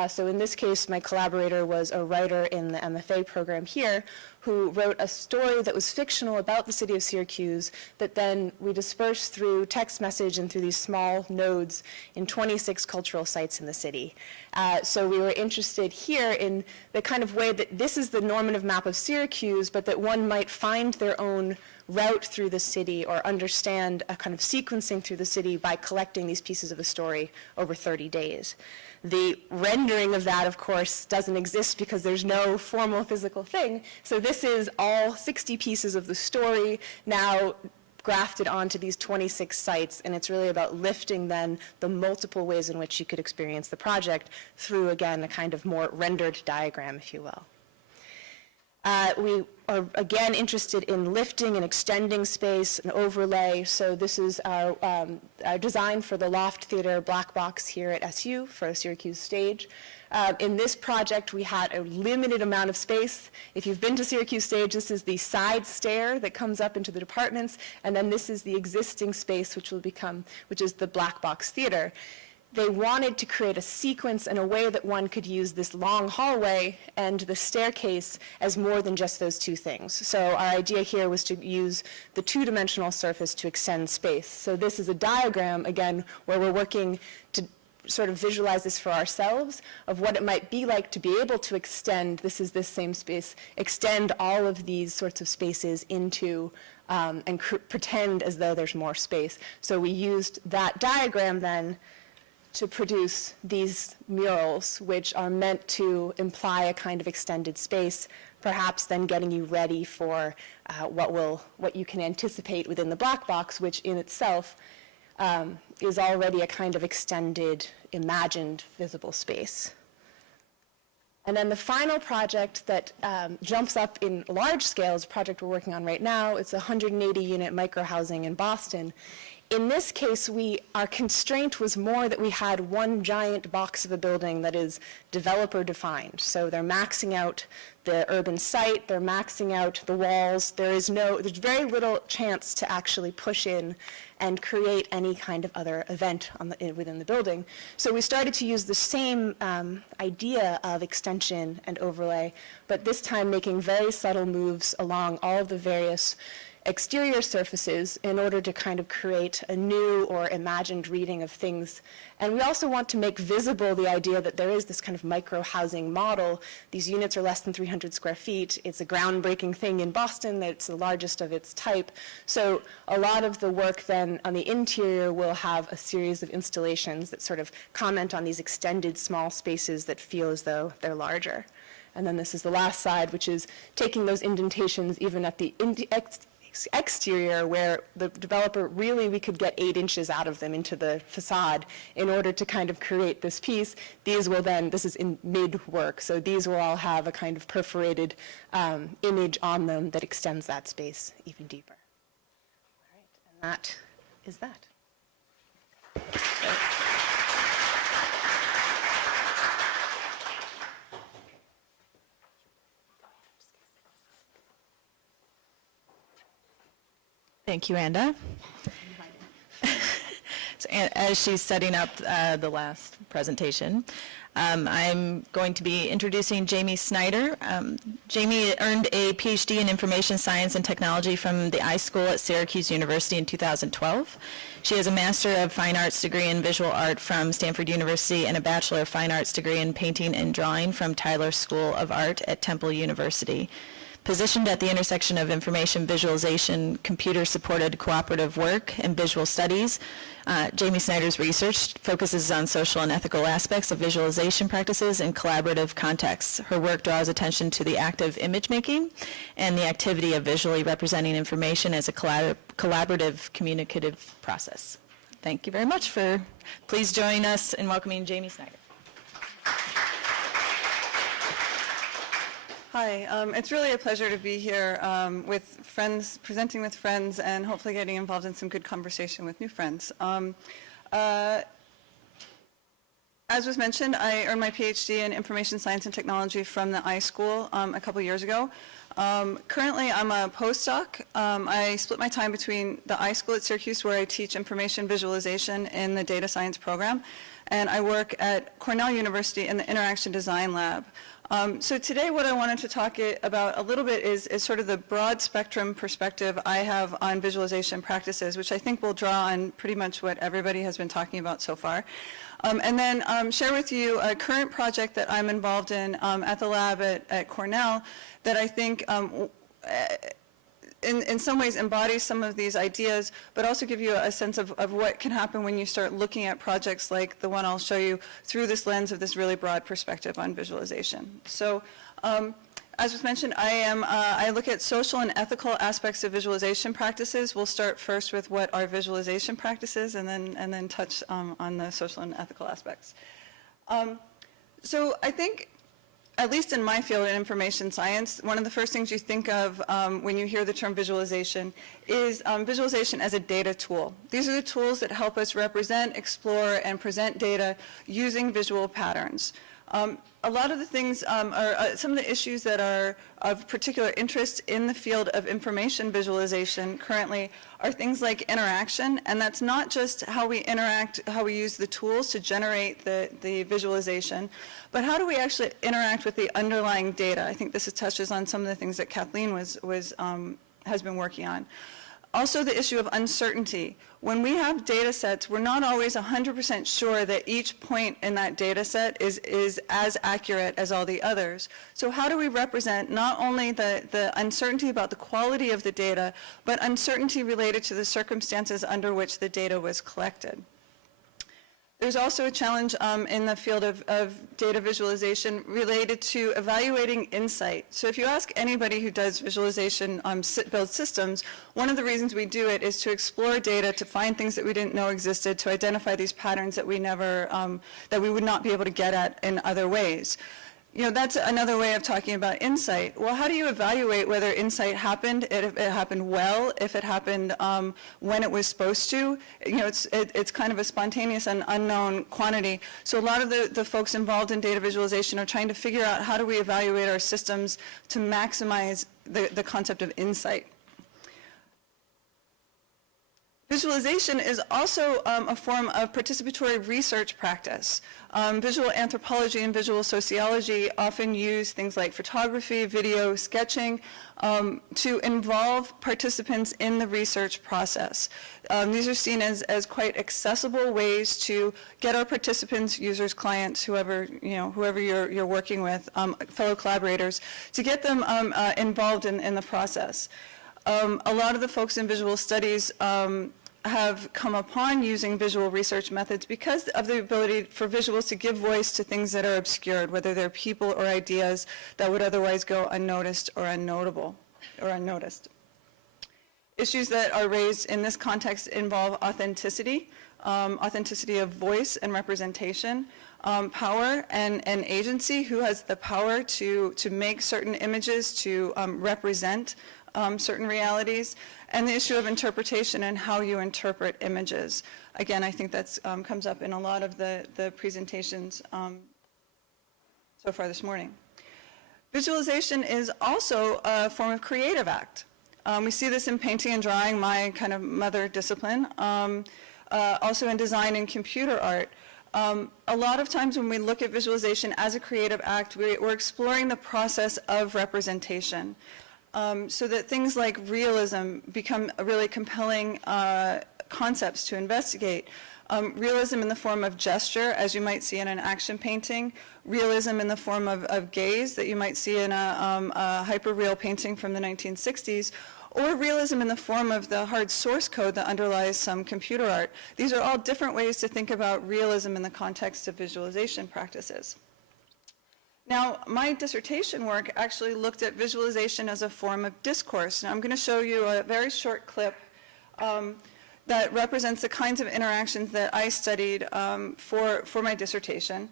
So in this case, my collaborator was a writer in the MFA program here who wrote a story that was fictional about the city of Syracuse that then we dispersed through text message and through these small nodes in 26 cultural sites in the city. So we were interested here in the kind of way that this is the normative map of Syracuse, but that one might find their own route through the city or understand a kind of sequencing through the city by collecting these pieces of a story over 30 days. The rendering of that, of course, doesn't exist because there's no formal physical thing. So this is all 60 pieces of the story now grafted onto these 26 sites, and it's really about lifting then the multiple ways in which you could experience the project through, again, a kind of more rendered diagram, if you will. We are, again, interested in lifting and extending space and overlay. So this is our design for the Loft Theater Black Box here at SU for a Syracuse stage. In this project, we had a limited amount of space. If you've been to Syracuse Stage, this is the side stair that comes up into the departments, and then this is the existing space, which is the Black Box Theater. They wanted to create a sequence in a way that one could use this long hallway and the staircase as more than just those two things. So our idea here was to use the two-dimensional surface to extend space. So this is a diagram, again, where we're working to sort of visualize this for ourselves of what it might be like to be able to extend, this is this same space, extend all of these sorts of spaces into and pretend as though there's more space. So we used that diagram then to produce these murals, which are meant to imply a kind of extended space, perhaps then getting you ready for what you can anticipate within the black box, which in itself is already a kind of extended, imagined, visible space. And then the final project that jumps up in large scale is a project we're working on right now. It's a 180-unit micro-housing in Boston. In this case, our constraint was more that we had one giant box of a building that is developer defined. So they're maxing out the urban site, they're maxing out the walls. There's very little chance to actually push in and create any kind of other event within the building. So we started to use the same idea of extension and overlay, but this time making very subtle moves along all of the various exterior surfaces in order to kind of create a new or imagined reading of things. And we also want to make visible the idea that there is this kind of micro-housing model. These units are less than 300 square feet. It's a groundbreaking thing in Boston. It's the largest of its type. So a lot of the work then on the interior will have a series of installations that sort of comment on these extended small spaces that feel as though they're larger. And then this is the last side, which is taking those indentations even at the exterior, where the developer really, we could get 8 inches out of them into the facade in order to kind of create this piece. These will then, this is in mid-work, so these will all have a kind of perforated image on them that extends that space even deeper. All right, and that is that. Thank you, Anda. So, as she's setting up the last presentation, I'm going to be introducing Jamie Snyder. Jamie earned a PhD in Information Science and Technology from the iSchool at Syracuse University in 2012. She has a Master of Fine Arts degree in Visual Art from Stanford University and a Bachelor of Fine Arts degree in Painting and Drawing from Tyler School of Art at Temple University. Positioned at the intersection of information visualization, computer-supported cooperative work, and visual studies, Jamie Snyder's research focuses on social and ethical aspects of visualization practices in collaborative contexts. Her work draws attention to the act of image making and the activity of visually representing information as a collaborative communicative process. Thank you very much for, please join us in welcoming Jamie Snyder. Hi, it's really a pleasure to be here with friends, presenting with friends, and hopefully getting involved in some good conversation with new friends. As was mentioned, I earned my PhD in Information Science and Technology from the iSchool a couple years ago. Currently, I'm a postdoc. I split my time between the iSchool at Syracuse, where I teach information visualization in the data science program, and I work at Cornell University in the Interaction Design Lab. So today what I wanted to talk about a little bit is sort of the broad spectrum perspective I have on visualization practices, which I think will draw on pretty much what everybody has been talking about so far. And then share with you a current project that I'm involved in at the lab at Cornell that I think in some ways embodies some of these ideas, but also give you a sense of what can happen when you start looking at projects like the one I'll show you through this lens of this really broad perspective on visualization. So as was mentioned, I look at social and ethical aspects of visualization practices. We'll start first with what are visualization practices and then touch on the social and ethical aspects. So I think, at least in my field in information science, one of the first things you think of when you hear the term visualization is visualization as a data tool. These are the tools that help us represent, explore, and present data using visual patterns. A lot of the things are some of the issues that are of particular interest in the field of information visualization currently are things like interaction, and that's not just how we interact, how we use the tools to generate the visualization, but how do we actually interact with the underlying data? I think this touches on some of the things that Kathleen has been working on. Also, the issue of uncertainty. When we have data sets, we're not always 100% sure that each point in that data set is as accurate as all the others. So how do we represent not only the uncertainty about the quality of the data, but uncertainty related to the circumstances under which the data was collected? There's also a challenge in the field of data visualization related to evaluating insight. So if you ask anybody who does visualization build systems, one of the reasons we do it is to explore data, to find things that we didn't know existed, to identify these patterns that we never, that we would not be able to get at in other ways. You know, that's another way of talking about insight. Well, how do you evaluate whether insight happened, if it happened well, if it happened when it was supposed to? You know, it's kind of a spontaneous and unknown quantity. So a lot of the folks involved in data visualization are trying to figure out how do we evaluate our systems to maximize the concept of insight. Visualization is also a form of participatory research practice. Visual anthropology and visual sociology often use things like photography, video, sketching to involve participants in the research process. These are seen as quite accessible ways to get our participants, users, clients, whoever you're working with, fellow collaborators, to get them involved in the process. A lot of the folks in visual studies have come upon using visual research methods because of the ability for visuals to give voice to things that are obscured, whether they're people or ideas that would otherwise go unnoticed or unnotable or unnoticed. Issues that are raised in this context involve authenticity, authenticity of voice and representation, power and agency. Who has the power to make certain images, to represent certain realities, and the issue of interpretation and how you interpret images. Again, I think that comes up in a lot of the presentations so far this morning. Visualization is also a form of creative act. We see this in painting and drawing, my kind of mother discipline, also in design and computer art. A lot of times when we look at visualization as a creative act, we're exploring the process of representation. So that things like realism become really compelling concepts to investigate. Realism in the form of gesture, as you might see in an action painting. Realism in the form of gaze, that you might see in a hyper-real painting from the 1960s. Or realism in the form of the hard source code that underlies some computer art. These are all different ways to think about realism in the context of visualization practices. Now, my dissertation work actually looked at visualization as a form of discourse. Now, I'm going to show you a very short clip that represents the kinds of interactions that I studied for my dissertation.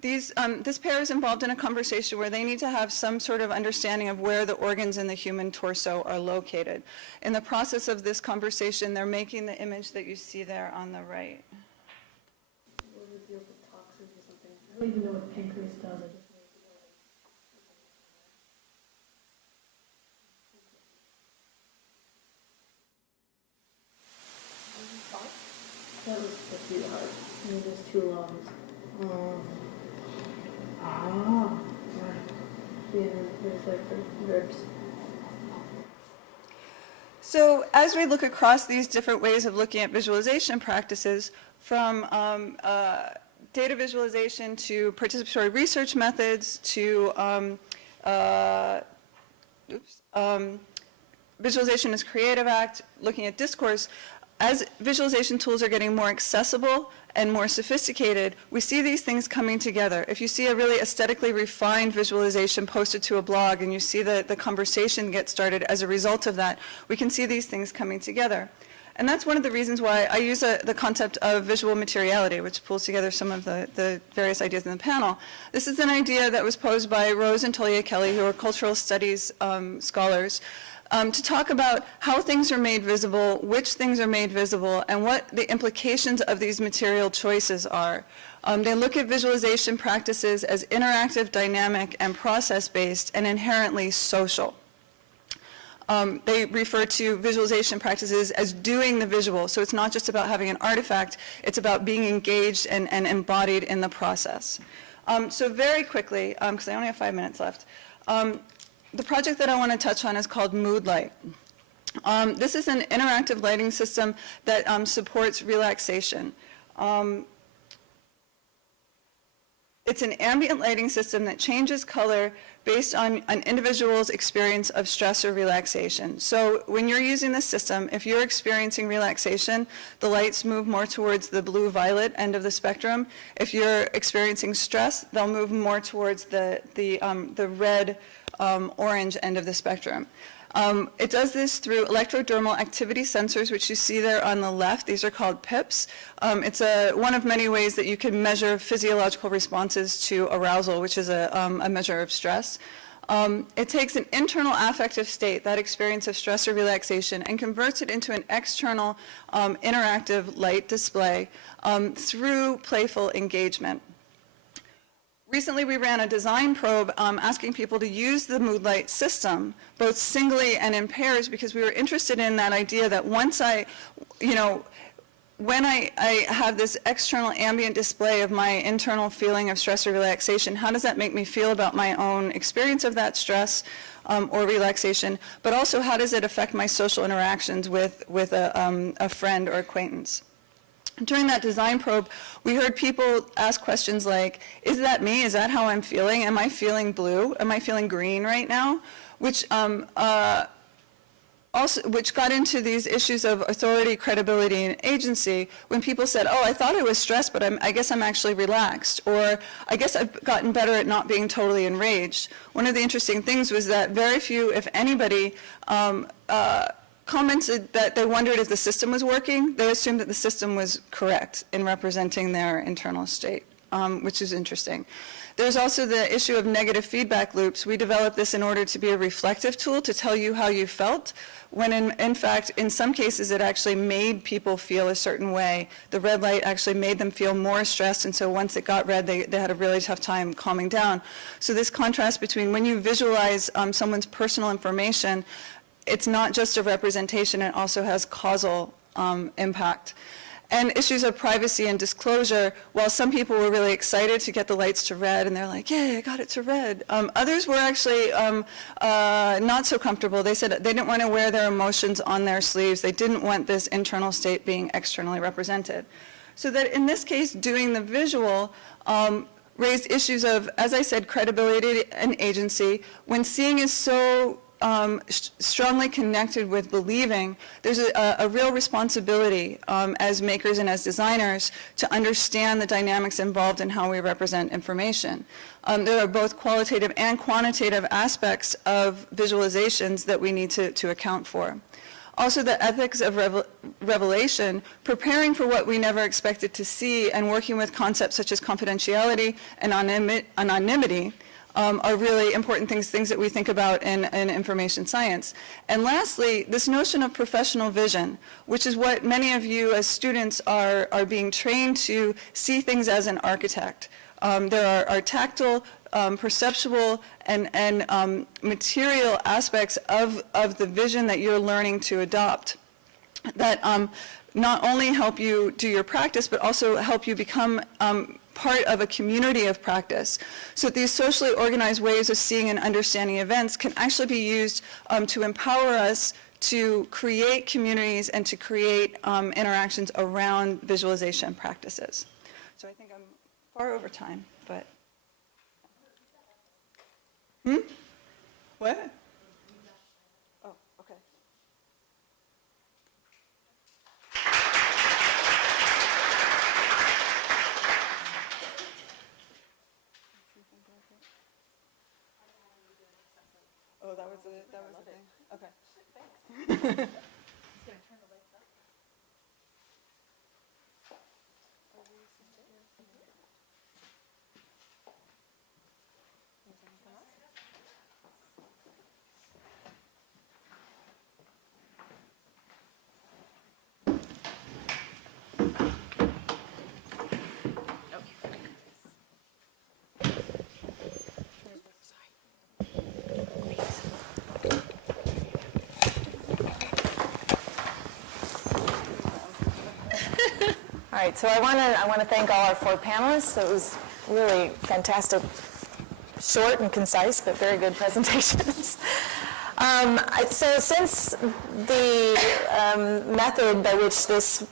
This pair is involved in a conversation where they need to have some sort of understanding of where the organs in the human torso are located. In the process of this conversation, they're making the image that you see there on the right. I don't even know what pancreas does. That was supposed to be hard. Maybe there's 2 lungs. Right. Yeah, there's like the ribs. So as we look across these different ways of looking at visualization practices, from data visualization to participatory research methods to visualization as creative act, looking at discourse, as visualization tools are getting more accessible and more sophisticated, we see these things coming together. If you see a really aesthetically refined visualization posted to a blog and you see the conversation get started as a result of that, we can see these things coming together. And that's one of the reasons why I use the concept of visual materiality, which pulls together some of the various ideas in the panel. This is an idea that was posed by Rose and Tolia Kelly, who are cultural studies scholars, to talk about how things are made visible, which things are made visible, and what the implications of these material choices are. They look at visualization practices as interactive, dynamic, and process-based, and inherently social. They refer to visualization practices as doing the visual, so it's not just about having an artifact, it's about being engaged and embodied in the process. So very quickly, because I only have 5 minutes left, the project that I want to touch on is called Moodlight. This is an interactive lighting system that supports relaxation. It's an ambient lighting system that changes color based on an individual's experience of stress or relaxation. So when you're using this system, if you're experiencing relaxation, the lights move more towards the blue-violet end of the spectrum. If you're experiencing stress, they'll move more towards the red, orange end of the spectrum. It does this through electrodermal activity sensors, which you see there on the left. These are called PIPs. It's one of many ways that you can measure physiological responses to arousal, which is a measure of stress. It takes an internal affective state, that experience of stress or relaxation, and converts it into an external interactive light display through playful engagement. Recently, we ran a design probe asking people to use the mood light system, both singly and in pairs, because we were interested in that idea that once when I have this external ambient display of my internal feeling of stress or relaxation, how does that make me feel about my own experience of that stress or relaxation, but also how does it affect my social interactions with a friend or acquaintance? During that design probe, we heard people ask questions like, is that me? Is that how I'm feeling? Am I feeling blue? Am I feeling green right now? Which got into these issues of authority, credibility, and agency when people said, oh, I thought I was stressed, but I guess I'm actually relaxed, or I guess I've gotten better at not being totally enraged. One of the interesting things was that very few, if anybody, commented that they wondered if the system was working. They assumed that the system was correct in representing their internal state, which is interesting. There's also the issue of negative feedback loops. We developed this in order to be a reflective tool to tell you how you felt, when in fact, in some cases, it actually made people feel a certain way. The red light actually made them feel more stressed, and so once it got red, they had a really tough time calming down. So this contrast between when you visualize someone's personal information, it's not just a representation, it also has causal impact. And issues of privacy and disclosure, while some people were really excited to get the lights to red, and they're like, yay, I got it to red. Others were actually not so comfortable. They said they didn't want to wear their emotions on their sleeves. They didn't want this internal state being externally represented. So that in this case, doing the visual raised issues of, as I said, credibility and agency. When seeing is so strongly connected with believing, there's a real responsibility as makers and as designers to understand the dynamics involved in how we represent information. There are both qualitative and quantitative aspects of visualizations that we need to account for. Also, the ethics of revelation, preparing for what we never expected to see, and working with concepts such as confidentiality and anonymity are really important things that we think about in information science. And lastly, this notion of professional vision, which is what many of you as students are being trained to see things as an architect. There are tactile, perceptual, and material aspects of the vision that you're learning to adopt that not only help you do your practice, but also help you become part of a community of practice. So these socially organized ways of seeing and understanding events can actually be used to empower us to create communities and to create interactions around visualization practices. So I think I'm far over time, but. What? Oh, okay. Oh, that was the thing. Okay. Thanks. All right, so I want to thank all our four panelists. It was really fantastic, short and concise, but very good presentations. So since the method by which this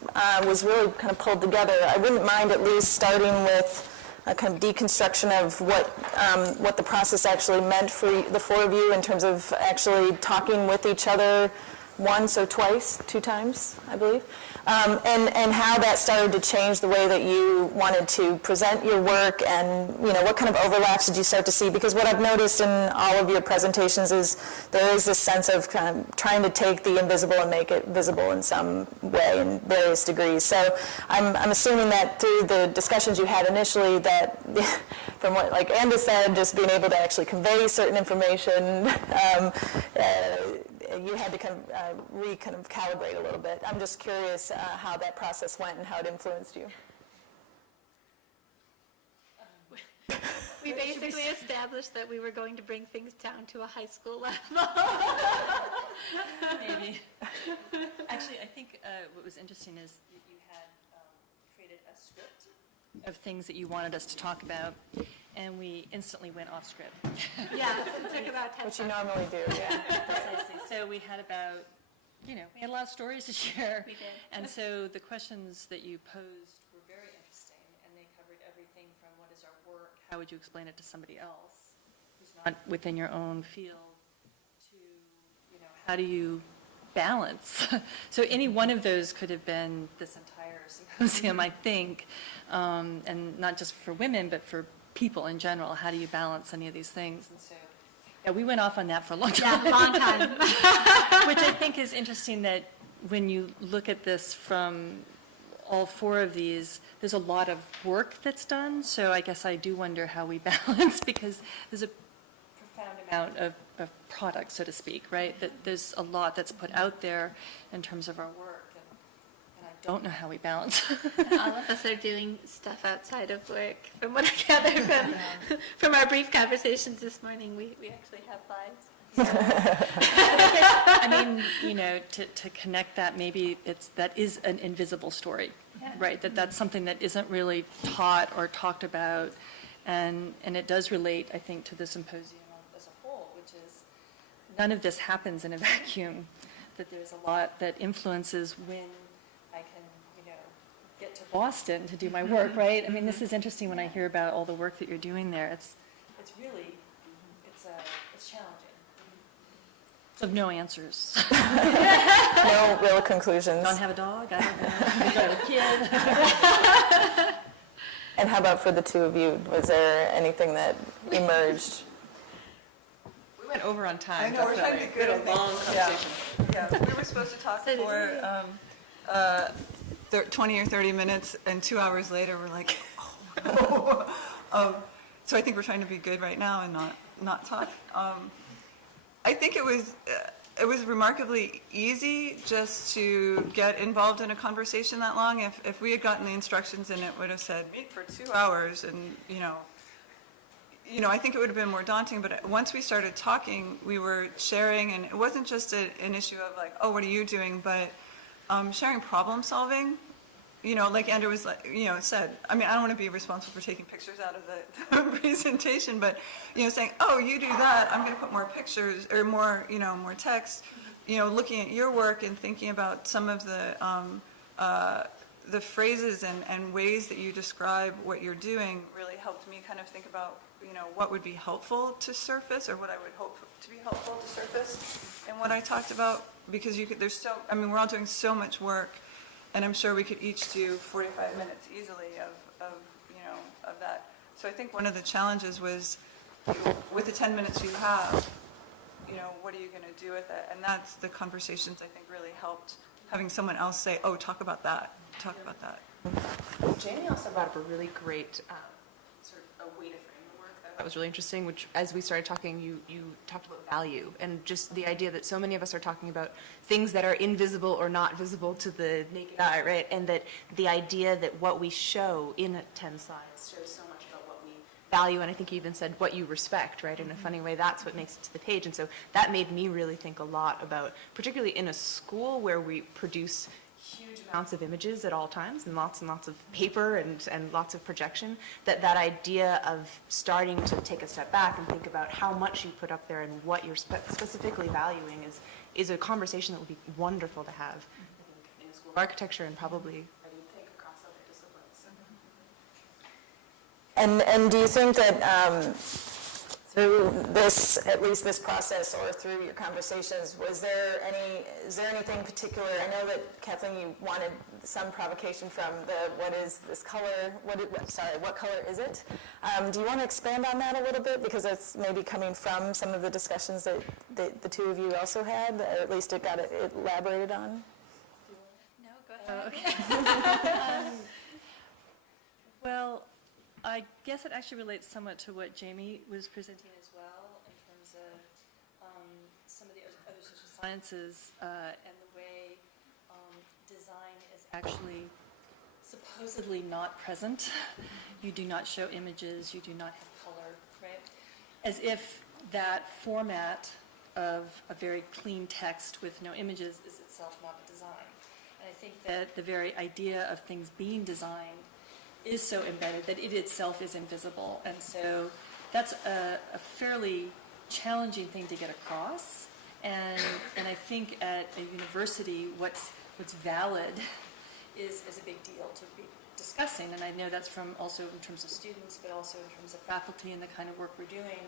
was really kind of pulled together, I wouldn't mind at least starting with a kind of deconstruction of what the process actually meant for the four of you in terms of actually talking with each other once or twice, 2 times, I believe, and how that started to change the way that you wanted to present your work, and what kind of overlaps did you start to see? Because what I've noticed in all of your presentations is there is this sense of kind of trying to take the invisible and make it visible in some way in various degrees. So I'm assuming that through the discussions you had initially, that from what like Anda said, just being able to actually convey certain information, you had to kind of calibrate a little bit. I'm just curious how that process went and how it influenced you. We basically established that we were going to bring things down to a high school level. Maybe. Actually, I think what was interesting is that you had created a script of things that you wanted us to talk about, and we instantly went off script. Yeah, it took about 10 Which you seconds. normally do, yeah. Precisely. So we had about, we had a lot of stories to share. We did. And so the questions that you posed were very interesting, and they covered everything from what is our work, how would you explain it to somebody else who's not within your own field, to, how do you balance? So any one of those could have been this entire symposium, I think, and not just for women, but for people in general. How do you balance any of these things? And so, yeah, we went off on that for a long time. Yeah, long time. Which I think is interesting, that when you look at this from all four of these, there's a lot of work that's done. So I guess I do wonder how we balance, because there's a profound amount of product, so to speak, right? That there's a lot that's put out there in terms of our work, and I don't know how we balance. All of us are doing stuff outside of work. From what I gather from our brief conversations this morning, we actually have lives. I mean, to connect that, maybe that is an invisible story, right? That's something that isn't really taught or talked about, and it does relate, I think, to the symposium as a whole, which is none of this happens in a vacuum, that there's a lot that influences when I can, get to Boston to do my work, right? I mean, this is interesting when I hear about all the work that you're doing there. It's really, it's challenging. So no answers. No real conclusions. Don't have a dog, I don't have a kid. And how about for the two of you? Was there anything that emerged? We went over on time. I know, we're trying to be good, I We had a long think. conversation. Yeah, we were supposed to talk for 20 or 30 minutes, and 2 hours later, we're like, oh, no. So I think we're trying to be good right now and not talk. I think it was remarkably easy just to get involved in a conversation that long. If we had gotten the instructions and it would have said, meet for 2 hours, and, I think it would have been more daunting, but once we started talking, we were sharing, and it wasn't just an issue of like, oh, what are you doing, but sharing problem solving. Like Andrew was, said, I mean, I don't want to be responsible for taking pictures out of the presentation, but, saying, oh, you do that, I'm going to put more pictures, or more, more text, looking at your work and thinking about some of the phrases and ways that you describe what you're doing really helped me kind of think about, what would be helpful to surface, or what I would hope to be helpful to surface, and what I talked about, because we're all doing so much work. And I'm sure we could each do 45 minutes easily of that. So I think one of the challenges was, with the 10 minutes you have, what are you going to do with it? And that's the conversations I think really helped, having someone else say, oh, talk about that. Jamie also brought up a really great sort of a way to frame the work that I thought was really interesting, which as we started talking, you talked about value, and just the idea that so many of us are talking about things that are invisible or not visible to the naked eye, right? And that the idea that what we show in 10 slides shows so much about what we value, and I think you even said what you respect, right? In a funny way, that's what makes it to the page. And so that made me really think a lot about, particularly in a school where we produce huge amounts of images at all times and lots of paper and lots of projection, that idea of starting to take a step back and think about how much you put up there and what you're specifically valuing is a conversation that would be wonderful to have, I think, in the School of Architecture, and probably, I would think, across other disciplines. And do you think that through this, at least this process, or through your conversations, is there anything particular? I know that, Kathleen, you wanted some provocation from what is this color, what color is it? Do you want to expand on that a little bit? Because that's maybe coming from some of the discussions that the two of you also had, or at least it elaborated on? No, go ahead. Okay. Well, I guess it actually relates somewhat to what Jamie was presenting as well, in terms of some of the other social sciences and the way design is actually supposed supposedly not present. You do not show images, you do not have color, right? As if that format of a very clean text with no images is itself not a design. And I think that the very idea of things being designed is so embedded that it itself is invisible. And so that's a fairly challenging thing to get across. And I think at a university, what's valid is a big deal to be discussing. And I know that's from also in terms of students, but also in terms of faculty and the kind of work we're doing,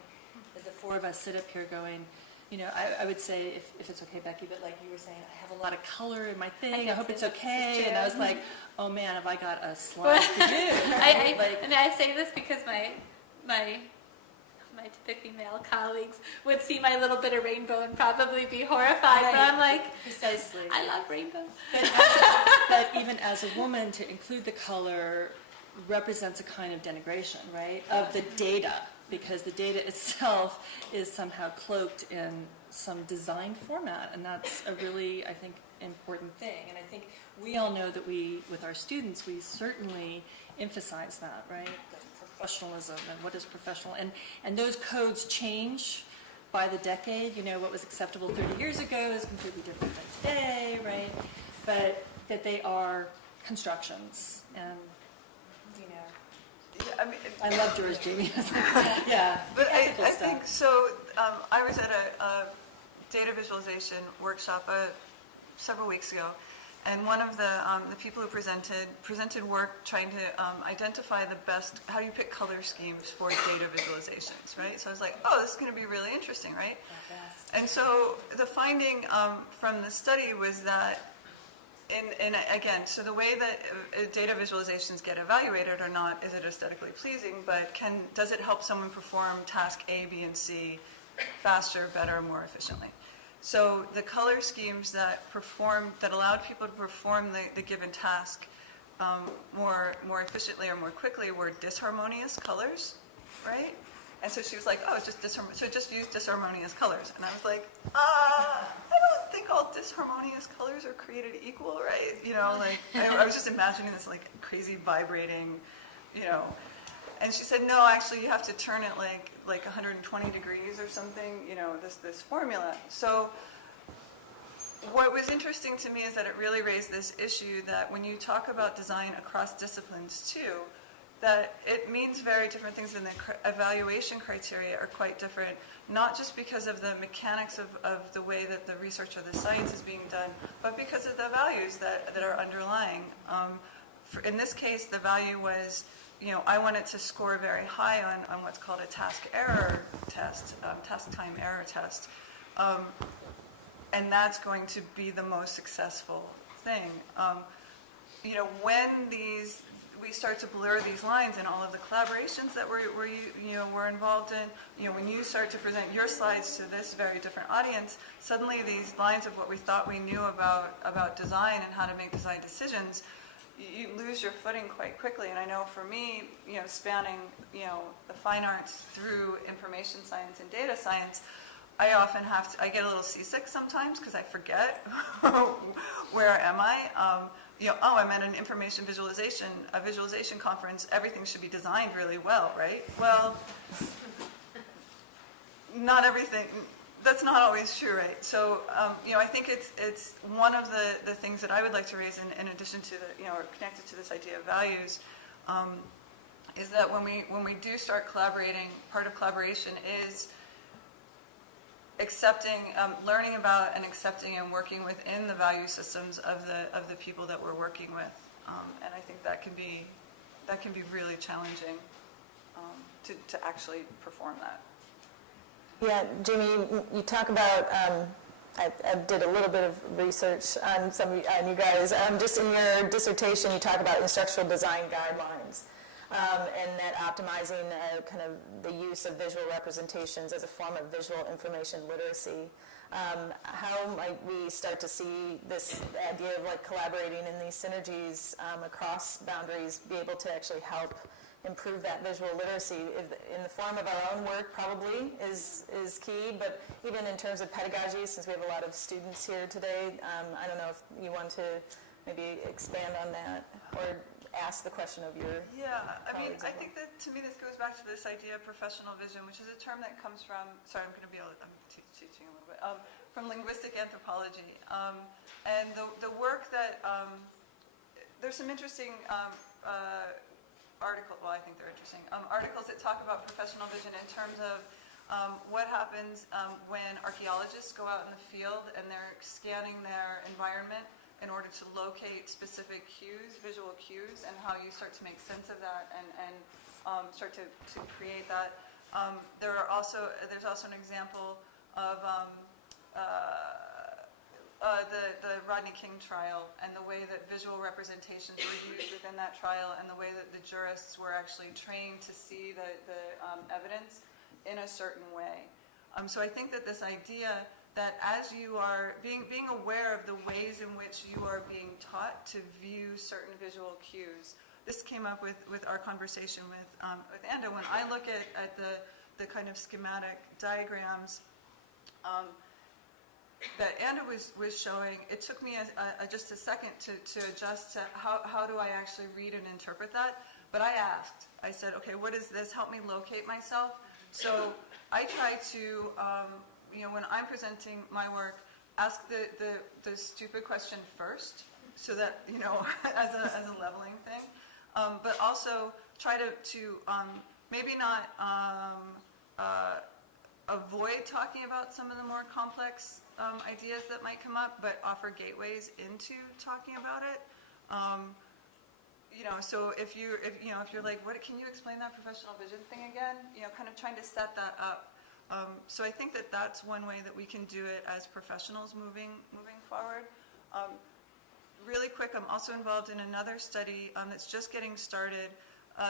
that the four of us sit up here going, you know, I would say, if it's okay, Becky, but like you were saying, I have a lot of color in my thing, I hope it's okay. And I was like, oh man, have I got a slide for you. I say this because my typically male colleagues would see my little bit of rainbow and probably be horrified, but I'm like, precisely. I love rainbow. But even as a woman, to include the color represents a kind of denigration, right, of the data, because the data itself is somehow cloaked in some design format, and that's a really, I think, important thing. And I think we all know that with our students, we certainly emphasize that, right? Professionalism and what is professional, and those codes change by the decade. You know, what was acceptable 30 years ago is completely different than today, right? But that they are constructions, and you know, Yeah, I mean, I loved yours, Jamie. Yeah, but I ethical stuff. think so. I was at a data visualization workshop several weeks ago, and one of the people who presented work trying to identify the best, how do you pick color schemes for data visualizations, right? So I was like, oh, this is going to be really interesting, right? And so the finding from the study was that, again, so the way that data visualizations get evaluated or not, is it aesthetically pleasing, but does it help someone perform task A, B, and C faster, better, more efficiently? So the color schemes that allowed people to perform the given task more efficiently or more quickly were disharmonious colors, right? And so she was like, oh, it's just disharmonious. So just use disharmonious colors. And I was like, I don't think all disharmonious colors are created equal, right? You know, like, I was just imagining this like crazy vibrating, you know. And she said, no, actually you have to turn it like 120 degrees or something, you know, this formula. So what was interesting to me is that it really raised this issue that when you talk about design across disciplines too, that it means very different things, and the evaluation criteria are quite different, not just because of the mechanics of the way that the research or the science is being done, but because of the values that are underlying. In this case, the value was, you know, I wanted to score very high on what's called a task error test, task time error test. And that's going to be the most successful thing. You know, when we start to blur these lines in all of the collaborations that we're involved in, you know, when you start to present your slides to this very different audience, suddenly these lines of what we thought we knew about design and how to make design decisions, you lose your footing quite quickly. And I know for me, you know, spanning, you know, the fine arts through information science and data science, I often I get a little seasick sometimes because I forget where am I. You know, oh, I'm at an information visualization, a visualization conference, everything should be designed really well, right? Well, not everything, that's not always true, right? So, you know, I think it's one of the things that I would like to raise in addition to the, you know, or connected to this idea of values, is that when we do start collaborating, part of collaboration is accepting, learning about and accepting and working within the value systems of the people that we're working with, and I think that can be really challenging to actually perform that. Yeah, Jamie, you talk about, I did a little bit of research on on you guys. Just in your dissertation, you talk about instructional design guidelines. And that optimizing kind of the use of visual representations as a form of visual information literacy. How might we start to see this idea of like collaborating in these synergies across boundaries be able to actually help improve that visual literacy in the form of our own work? Probably is key, but even in terms of pedagogy, since we have a lot of students here today, I don't know if you want to maybe expand on that, or ask the question of your Yeah, I mean, colleagues I as well. think that, to me, this goes back to this idea of professional vision, which is a term that comes from, sorry, I'm teaching a little bit, from linguistic anthropology. And the work that, there's some interesting I think they're interesting, articles that talk about professional vision in terms of what happens when archaeologists go out in the field and they're scanning their environment in order to locate specific cues, visual cues, and how you start to make sense of that and start to create that. There's also an example of the Rodney King trial and the way that visual representations were used within that trial and the way that the jurists were actually trained to see the evidence in a certain way. So I think that this idea that as you are being aware of the ways in which you are being taught to view certain visual cues, this came up with our conversation with Anda. When I look at the kind of schematic diagrams that Anda was showing, it took me just a second to adjust to how do I actually read and interpret that. But I asked, I said, okay, what is this? Help me locate myself. So I try to, when I'm presenting my work, ask the stupid question first, so that, as a leveling thing, but also try to maybe not avoid talking about some of the more complex ideas that might come up, but offer gateways into talking about it. So if you're like, what, can you explain that professional vision thing again? Kind of trying to set that up. So I think that that's one way that we can do it as professionals moving forward. Really quick, I'm also involved in another study that's just getting started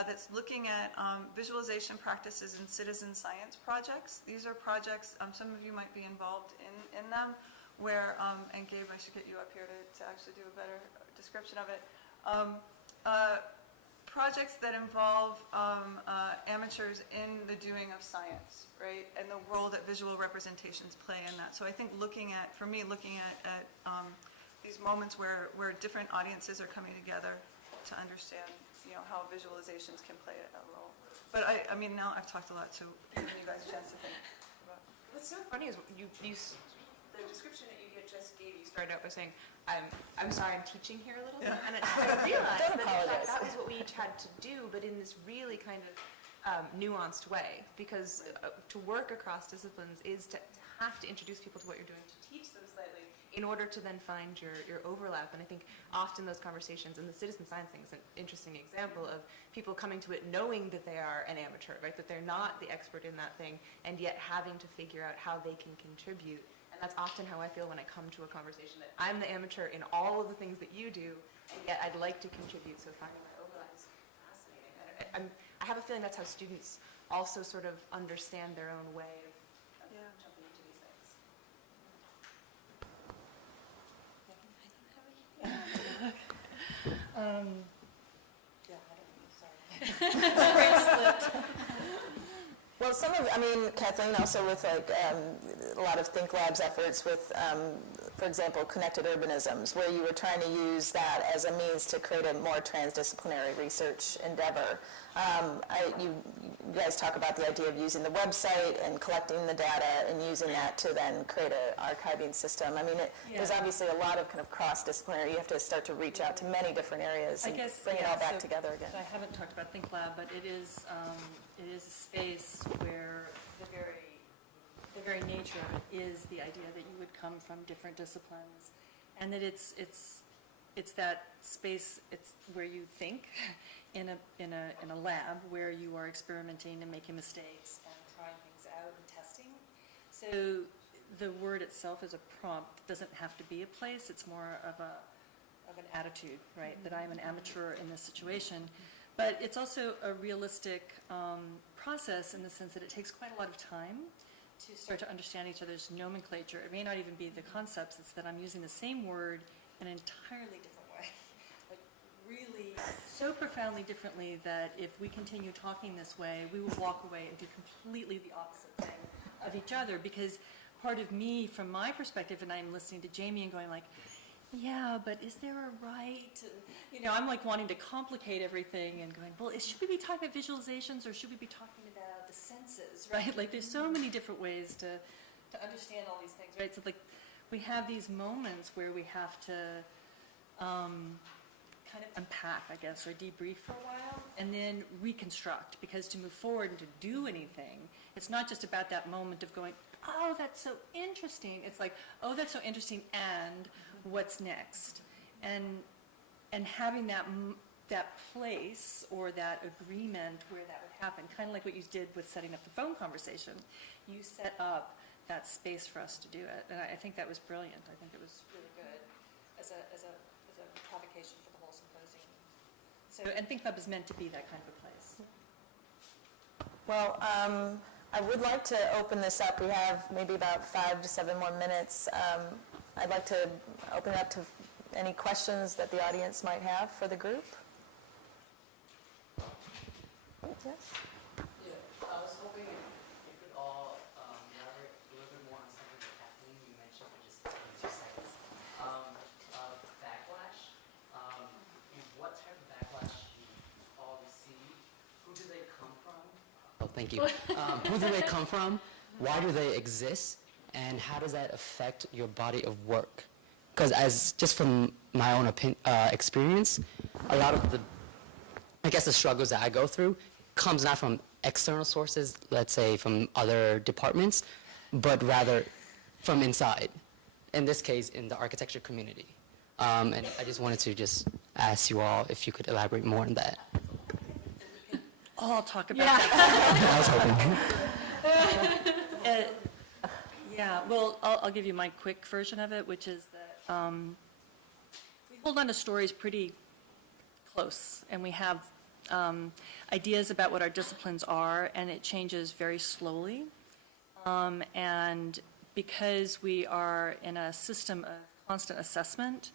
that's looking at visualization practices in citizen science projects. These are projects, some of you might be involved in them, where, and Gabe, I should get you up here to actually do a better description of it. Projects that involve amateurs in the doing of science, right, and the role that visual representations play in that. So I think looking at these moments where different audiences are coming together to understand, how visualizations can play a role. But I mean, now I've talked a lot, so giving you guys a chance to think about it. What's so funny is the description that you just gave, you started out by saying, I'm sorry, I'm teaching here a little bit. And I realized that was what we each had to do, but in this really kind of nuanced way, because to work across disciplines is to have to introduce people to what you're doing, to teach them slightly, in order to then find your overlap. And I think often those conversations, and the citizen science thing is an interesting example of people coming to it knowing that they are an amateur, right? That they're not the expert in that thing, and yet having to figure out how they can contribute. And that's often how I feel when I come to a conversation, that I'm the amateur in all of the things that you do, and yet I'd like to contribute, so finding my overlap is fascinating. I have a feeling that's how students also sort of understand their own way of jumping into these things. Well, Kathleen, also with a lot of Think Labs efforts with, for example, connected urbanisms, where you were trying to use that as a means to create a more transdisciplinary research endeavor. You guys talk about the idea of using the website and collecting the data and using that to then create an archiving system. There's obviously a lot of kind of cross-disciplinary. You have to start to reach out to many different areas and bring it all back together again. I haven't talked about Think Lab, but it is a space where the very nature of it is the idea that you would come from different disciplines, and that it's that space, it's where you think in a lab where you are experimenting and making mistakes and trying things out and testing. So the word itself is a prompt. It doesn't have to be a place. It's more of an attitude, right? That I'm an amateur in this situation. But it's also a realistic process in the sense that it takes quite a lot of time to start to understand each other's nomenclature. It may not even be the concepts. It's that I'm using the same word in an entirely different way. Like really so profoundly differently that if we continue talking this way, we will walk away and do completely the opposite thing of each other. Because part of me, from my perspective, and I'm listening to Jamie and going like, yeah, but is there a right? And, I'm like wanting to complicate everything and going, well, should we be talking about visualizations or should we be talking about the senses, right? Like there's so many different ways to understand all these things, right? So like we have these moments where we have to kind of unpack, I guess, or debrief for a while and then reconstruct, because to move forward and to do anything, it's not just about that moment of going, oh, that's so interesting. It's like, oh, that's so interesting, and what's next? And having that place or that agreement where that would happen, kind of like what you did with setting up the phone conversation. You set up that space for us to do it, and I think that was brilliant. I think it was really good as a provocation for the whole symposium. So, and Think Club is meant to be that kind of a place. Well, I would like to open this up. We have maybe about 5 to 7 more minutes. I'd like to open it up to any questions that the audience might have for the group. Yes? Yeah, I was hoping you could all elaborate a little bit more on something that Kathleen, you mentioned, for just 2 seconds. Backlash. What type of backlash do you all receive? Who do they come from? Oh, thank you. Who do they come from? Why do they exist? And how does that affect your body of work? Because just from my own experience, a lot of the struggles that I go through comes not from external sources, let's say from other departments, but rather from inside. In this case, in the architecture community. And I just wanted to just ask you all if you could elaborate more on that. I'll talk about that. I was hoping. Yeah, well, I'll give you my quick version of it, which is that we hold on to stories pretty close, and we have ideas about what our disciplines are, and it changes very slowly. And because we are in a system of constant assessment,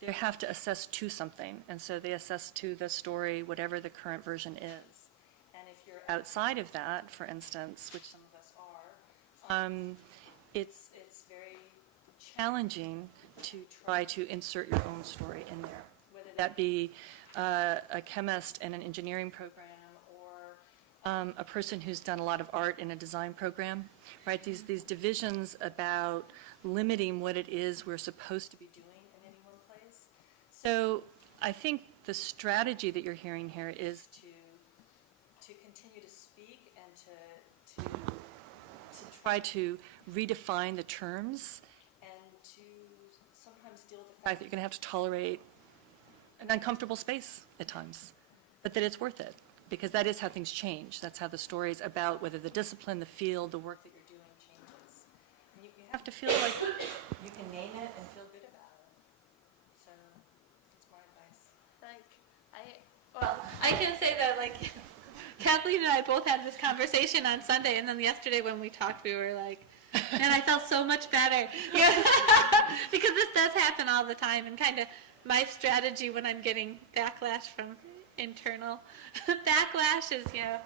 they have to assess to something, and so they assess to the story, whatever the current version is. And if you're outside of that, for instance, which some of us are, it's very challenging to try to insert your own story in there, whether that be a chemist in an engineering program or a person who's done a lot of art in a design program, right? These divisions about limiting what it is we're supposed to be doing in any one place. So I think the strategy that you're hearing here is to continue to speak and to try to redefine the terms and to sometimes deal with the fact that you're going to have to tolerate an uncomfortable space at times, but that it's worth it, because that is how things change. That's how the stories about whether the discipline, the field, the work that you're doing changes. And you have to feel like you can name it and feel good about it. So that's my advice. I can say that, like, Kathleen and I both had this conversation on Sunday, and then yesterday when we talked, we were like, man, I felt so much better. Because this does happen all the time, and kind of my strategy when I'm getting backlash from internal backlash is, I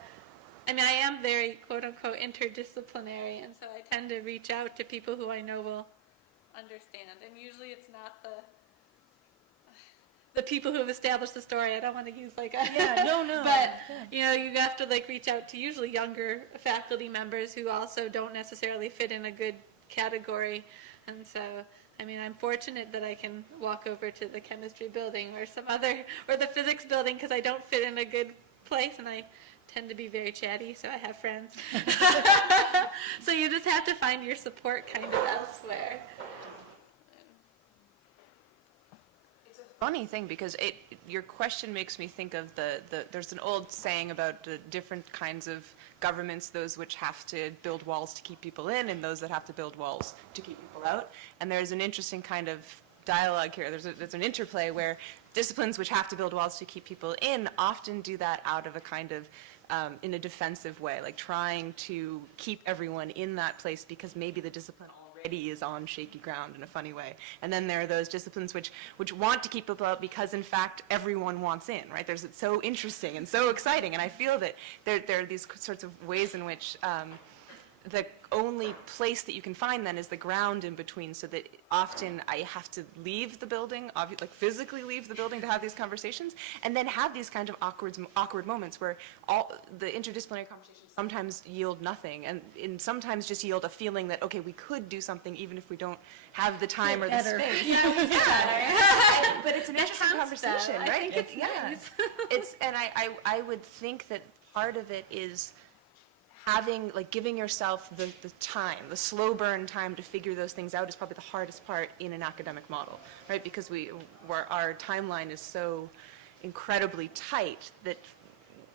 am very, quote-unquote, interdisciplinary, and so I tend to reach out to people who I know will understand, and usually it's not the people who have established the story. I don't want to use like a... Yeah, no. But, you have to reach out to usually younger faculty members who also don't necessarily fit in a good category. And so, I'm fortunate that I can walk over to the chemistry building or the physics building, because I don't fit in a good place, and I tend to be very chatty, so I have friends. So you just have to find your support kind of elsewhere. Funny thing, because your question makes me think of there's an old saying about the different kinds of governments, those which have to build walls to keep people in and those that have to build walls to keep people out. And there's an interesting kind of dialogue here. There's an interplay where disciplines which have to build walls to keep people in often do that out of a kind of in a defensive way, like trying to keep everyone in that place because maybe the discipline already is on shaky ground in a funny way. And then there are those disciplines which want to keep people out because, in fact, everyone wants in, right? It's so interesting and so exciting, and I feel that there are these sorts of ways in which the only place that you can find then is the ground in between, so that often I have to leave the building, like physically leave the building to have these conversations, and then have these kind of awkward moments where all the interdisciplinary conversations sometimes yield nothing, and sometimes just yield a feeling that, okay, we could do something even if we don't have the time or the space. Yeah. But it's an interesting conversation, right? I think it's nice. And I would think that part of it is having, like, giving yourself the time, the slow burn time to figure those things out is probably the hardest part in an academic model, right? Because our timeline is so incredibly tight that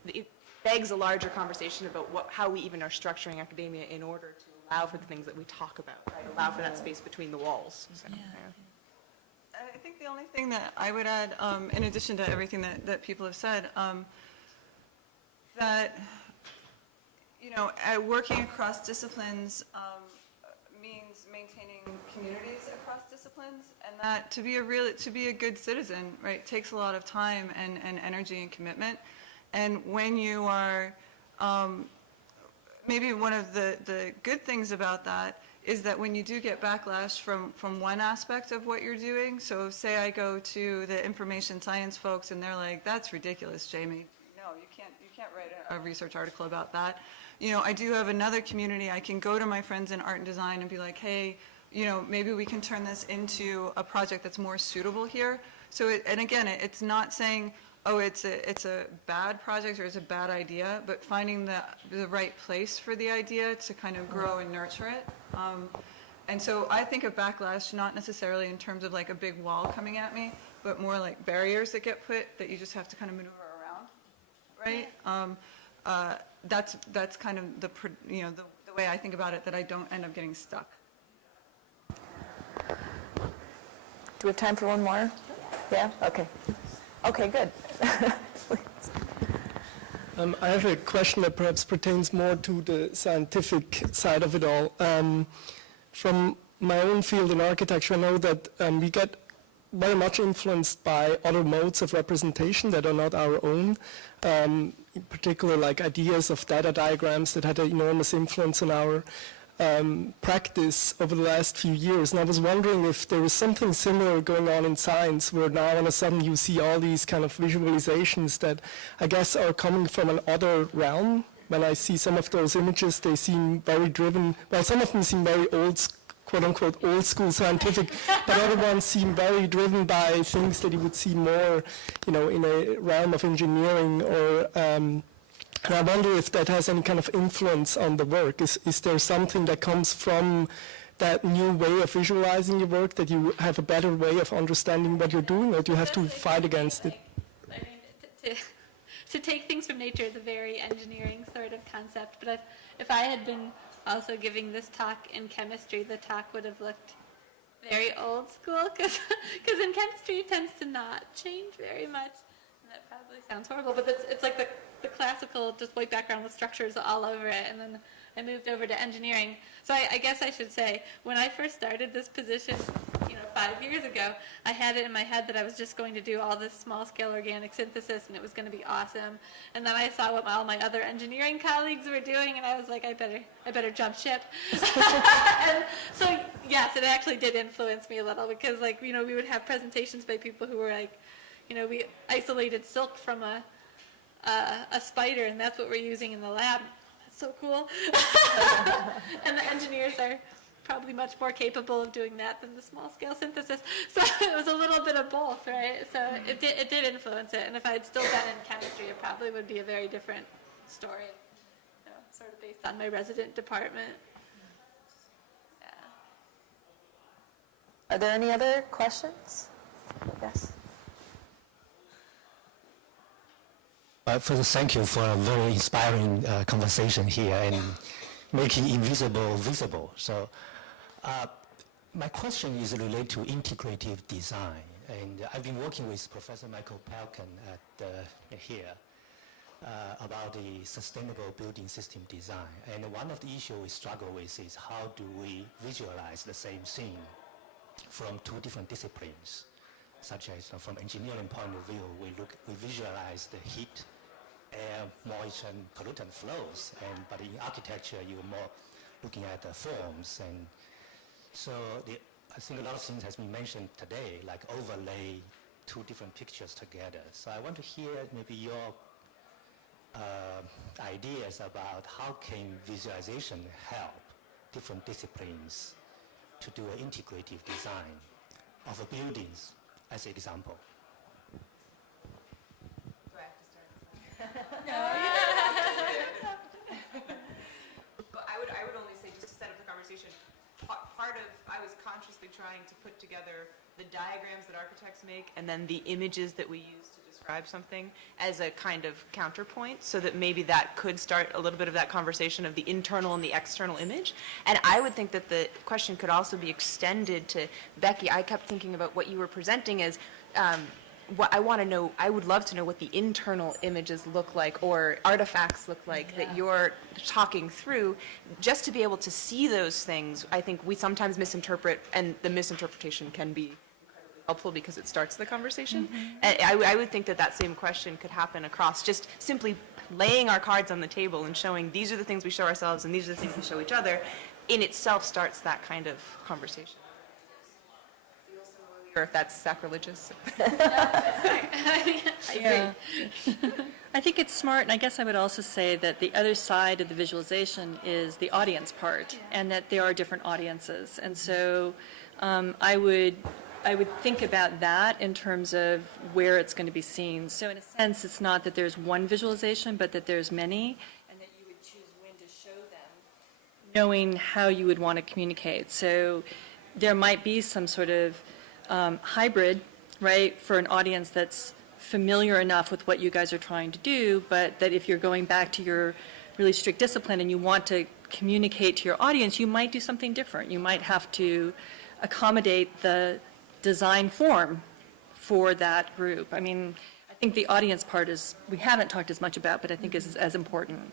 it begs a larger conversation about how we even are structuring academia in order to allow for the things that we talk about, right? Allow for that space between the walls. So, yeah. I think the only thing that I would add, in addition to everything that people have said, that, you know, working across disciplines means maintaining communities across disciplines, and that to be a good citizen, right, takes a lot of time and energy and commitment. And when you are, maybe one of the good things about that is that when you do get backlash from one aspect of what you're doing, so say I go to the information science folks and they're like, that's ridiculous, Jamie. No, you can't write a research article about that. You know, I do have another community. I can go to my friends in art and design and be like, hey, you know, maybe we can turn this into a project that's more suitable here. So, and again, it's not saying, oh, it's a bad project or it's a bad idea, but finding the right place for the idea to kind of grow and nurture it. And so I think of backlash not necessarily in terms of like a big wall coming at me, but more like barriers that get put that you just have to kind of maneuver around, right? That's kind of the way I think about it, that I don't end up getting stuck. Do we have time for one more? Yeah? Okay. Okay, good. I have a question that perhaps pertains more to the scientific side of it all. From my own field in architecture, I know that we get very much influenced by other modes of representation that are not our own, in particular like ideas of data diagrams that had an enormous influence on our practice over the last few years. And I was wondering if there was something similar going on in science, where now all of a sudden you see all these kind of visualizations that I guess are coming from an other realm. When I see some of those images, they seem very driven, well, some of them seem very quote-unquote old school scientific, but other ones seem very driven by things that you would see more, you know, in a realm of engineering or and I wonder if that has any kind of influence on the work. Is there something that comes from that new way of visualizing your work, that you have a better way of understanding what you're doing, or do you have to fight against it? I mean, to take things from nature is a very engineering sort of concept, but if I had been also giving this talk in chemistry, the talk would have looked very old school, because in chemistry it tends to not change very much. And that probably sounds horrible, but it's like the classical, just white background with structures all over it, and then I moved over to engineering. So I guess I should say, when I first started this position, 5 years ago, I had it in my head that I was just going to do all this small-scale organic synthesis, and it was going to be awesome. And then I saw what all my other engineering colleagues were doing, and I was like, I better jump ship. And so, yes, it actually did influence me a little, because, we would have presentations by people who were like, we isolated silk from a spider, and that's what we're using in the lab. That's so cool. And the engineers are probably much more capable of doing that than the small-scale synthesis. So it was a little bit of both, right? So it did influence it. And if I had still been in chemistry, it probably would be a very different story, sort of based on my resident department. Yeah. Are there any other questions? Yes. First, thank you for a very inspiring conversation here and making invisible visible. So my question is related to integrative design. And I've been working with Professor Michael Pelkin at here about the sustainable building system design. And one of the issues we struggle with is how do we visualize the same thing from two different disciplines, such as from engineering point of view, we visualize the heat, air, moisture, and pollutant flows, but in architecture, you more looking at the forms. And so I think a lot of things has been mentioned today, like overlay two different pictures together. So I want to hear maybe your ideas about how can visualization help different disciplines to do an integrative design of buildings, as an example. Do I have to start? But I would only say, just to set up the conversation, I was consciously trying to put together the diagrams that architects make and then the images that we use to describe something as a kind of counterpoint, so that maybe that could start a little bit of that conversation of the internal and the external image. And I would think that the question could also be extended to Becky. I kept thinking about what you were presenting as what I want to know. I would love to know what the internal images look like or artifacts look like that you're talking through, just to be able to see those things. I think we sometimes misinterpret, and the misinterpretation can be incredibly helpful because it starts the conversation. And I would think that that same question could happen across just simply laying our cards on the table and showing these are the things we show ourselves and these are the things we show each other, in itself starts that kind of conversation. Or if that's sacrilegious. Yeah. I think it's smart, and I guess I would also say that the other side of the visualization is the audience part, and that there are different audiences. And so I would think about that in terms of where it's going to be seen. So in a sense, it's not that there's one visualization, but that there's many, and that you would choose when to show them, knowing how you would want to communicate. So there might be some sort of hybrid, right, for an audience that's familiar enough with what you guys are trying to do, but that if you're going back to your really strict discipline and you want to communicate to your audience, you might do something different. You might have to accommodate the design form for that group. I mean, I think the audience part is, we haven't talked as much about, but I think is as important.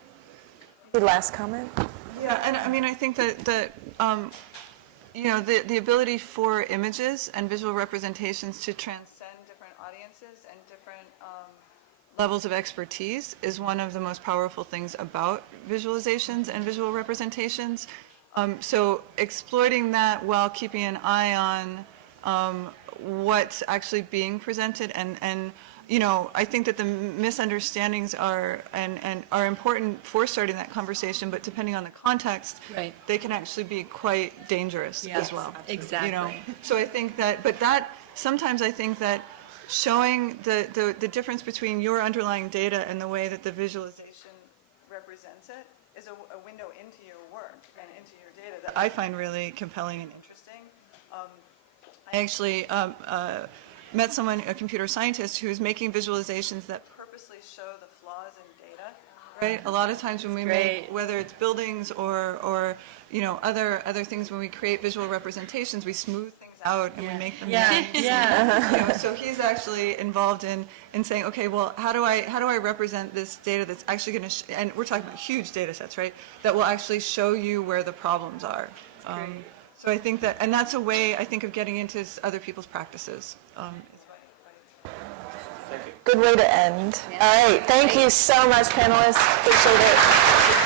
The last comment? Yeah, and I mean, I think that you know, the ability for images and visual representations to transcend different audiences and different levels of expertise is one of the most powerful things about visualizations and visual representations. So exploiting that while keeping an eye on what's actually being presented, and you know, I think that the misunderstandings are important for starting that conversation, but depending on the context, Right. they can actually be quite dangerous as well. Exactly. You know, so I think that, but that, sometimes I think that showing the difference between your underlying data and the way that the visualization represents it is a window into your work and into your data that I find really compelling and interesting. I actually met someone, a computer scientist, who's making visualizations that purposely show the flaws in data, right? A lot of times when we make, whether it's buildings or you know, other things, when we create visual representations, we smooth things out and we make them nice. You know, so he's actually involved in saying, okay, well, how do I represent this data that's actually going to, and we're talking about huge data sets, right? That will actually show you where the problems are. So I think that, and that's a way, I think, of getting into other people's practices. Good way to end. All right, thank you so much, panelists. Appreciate it.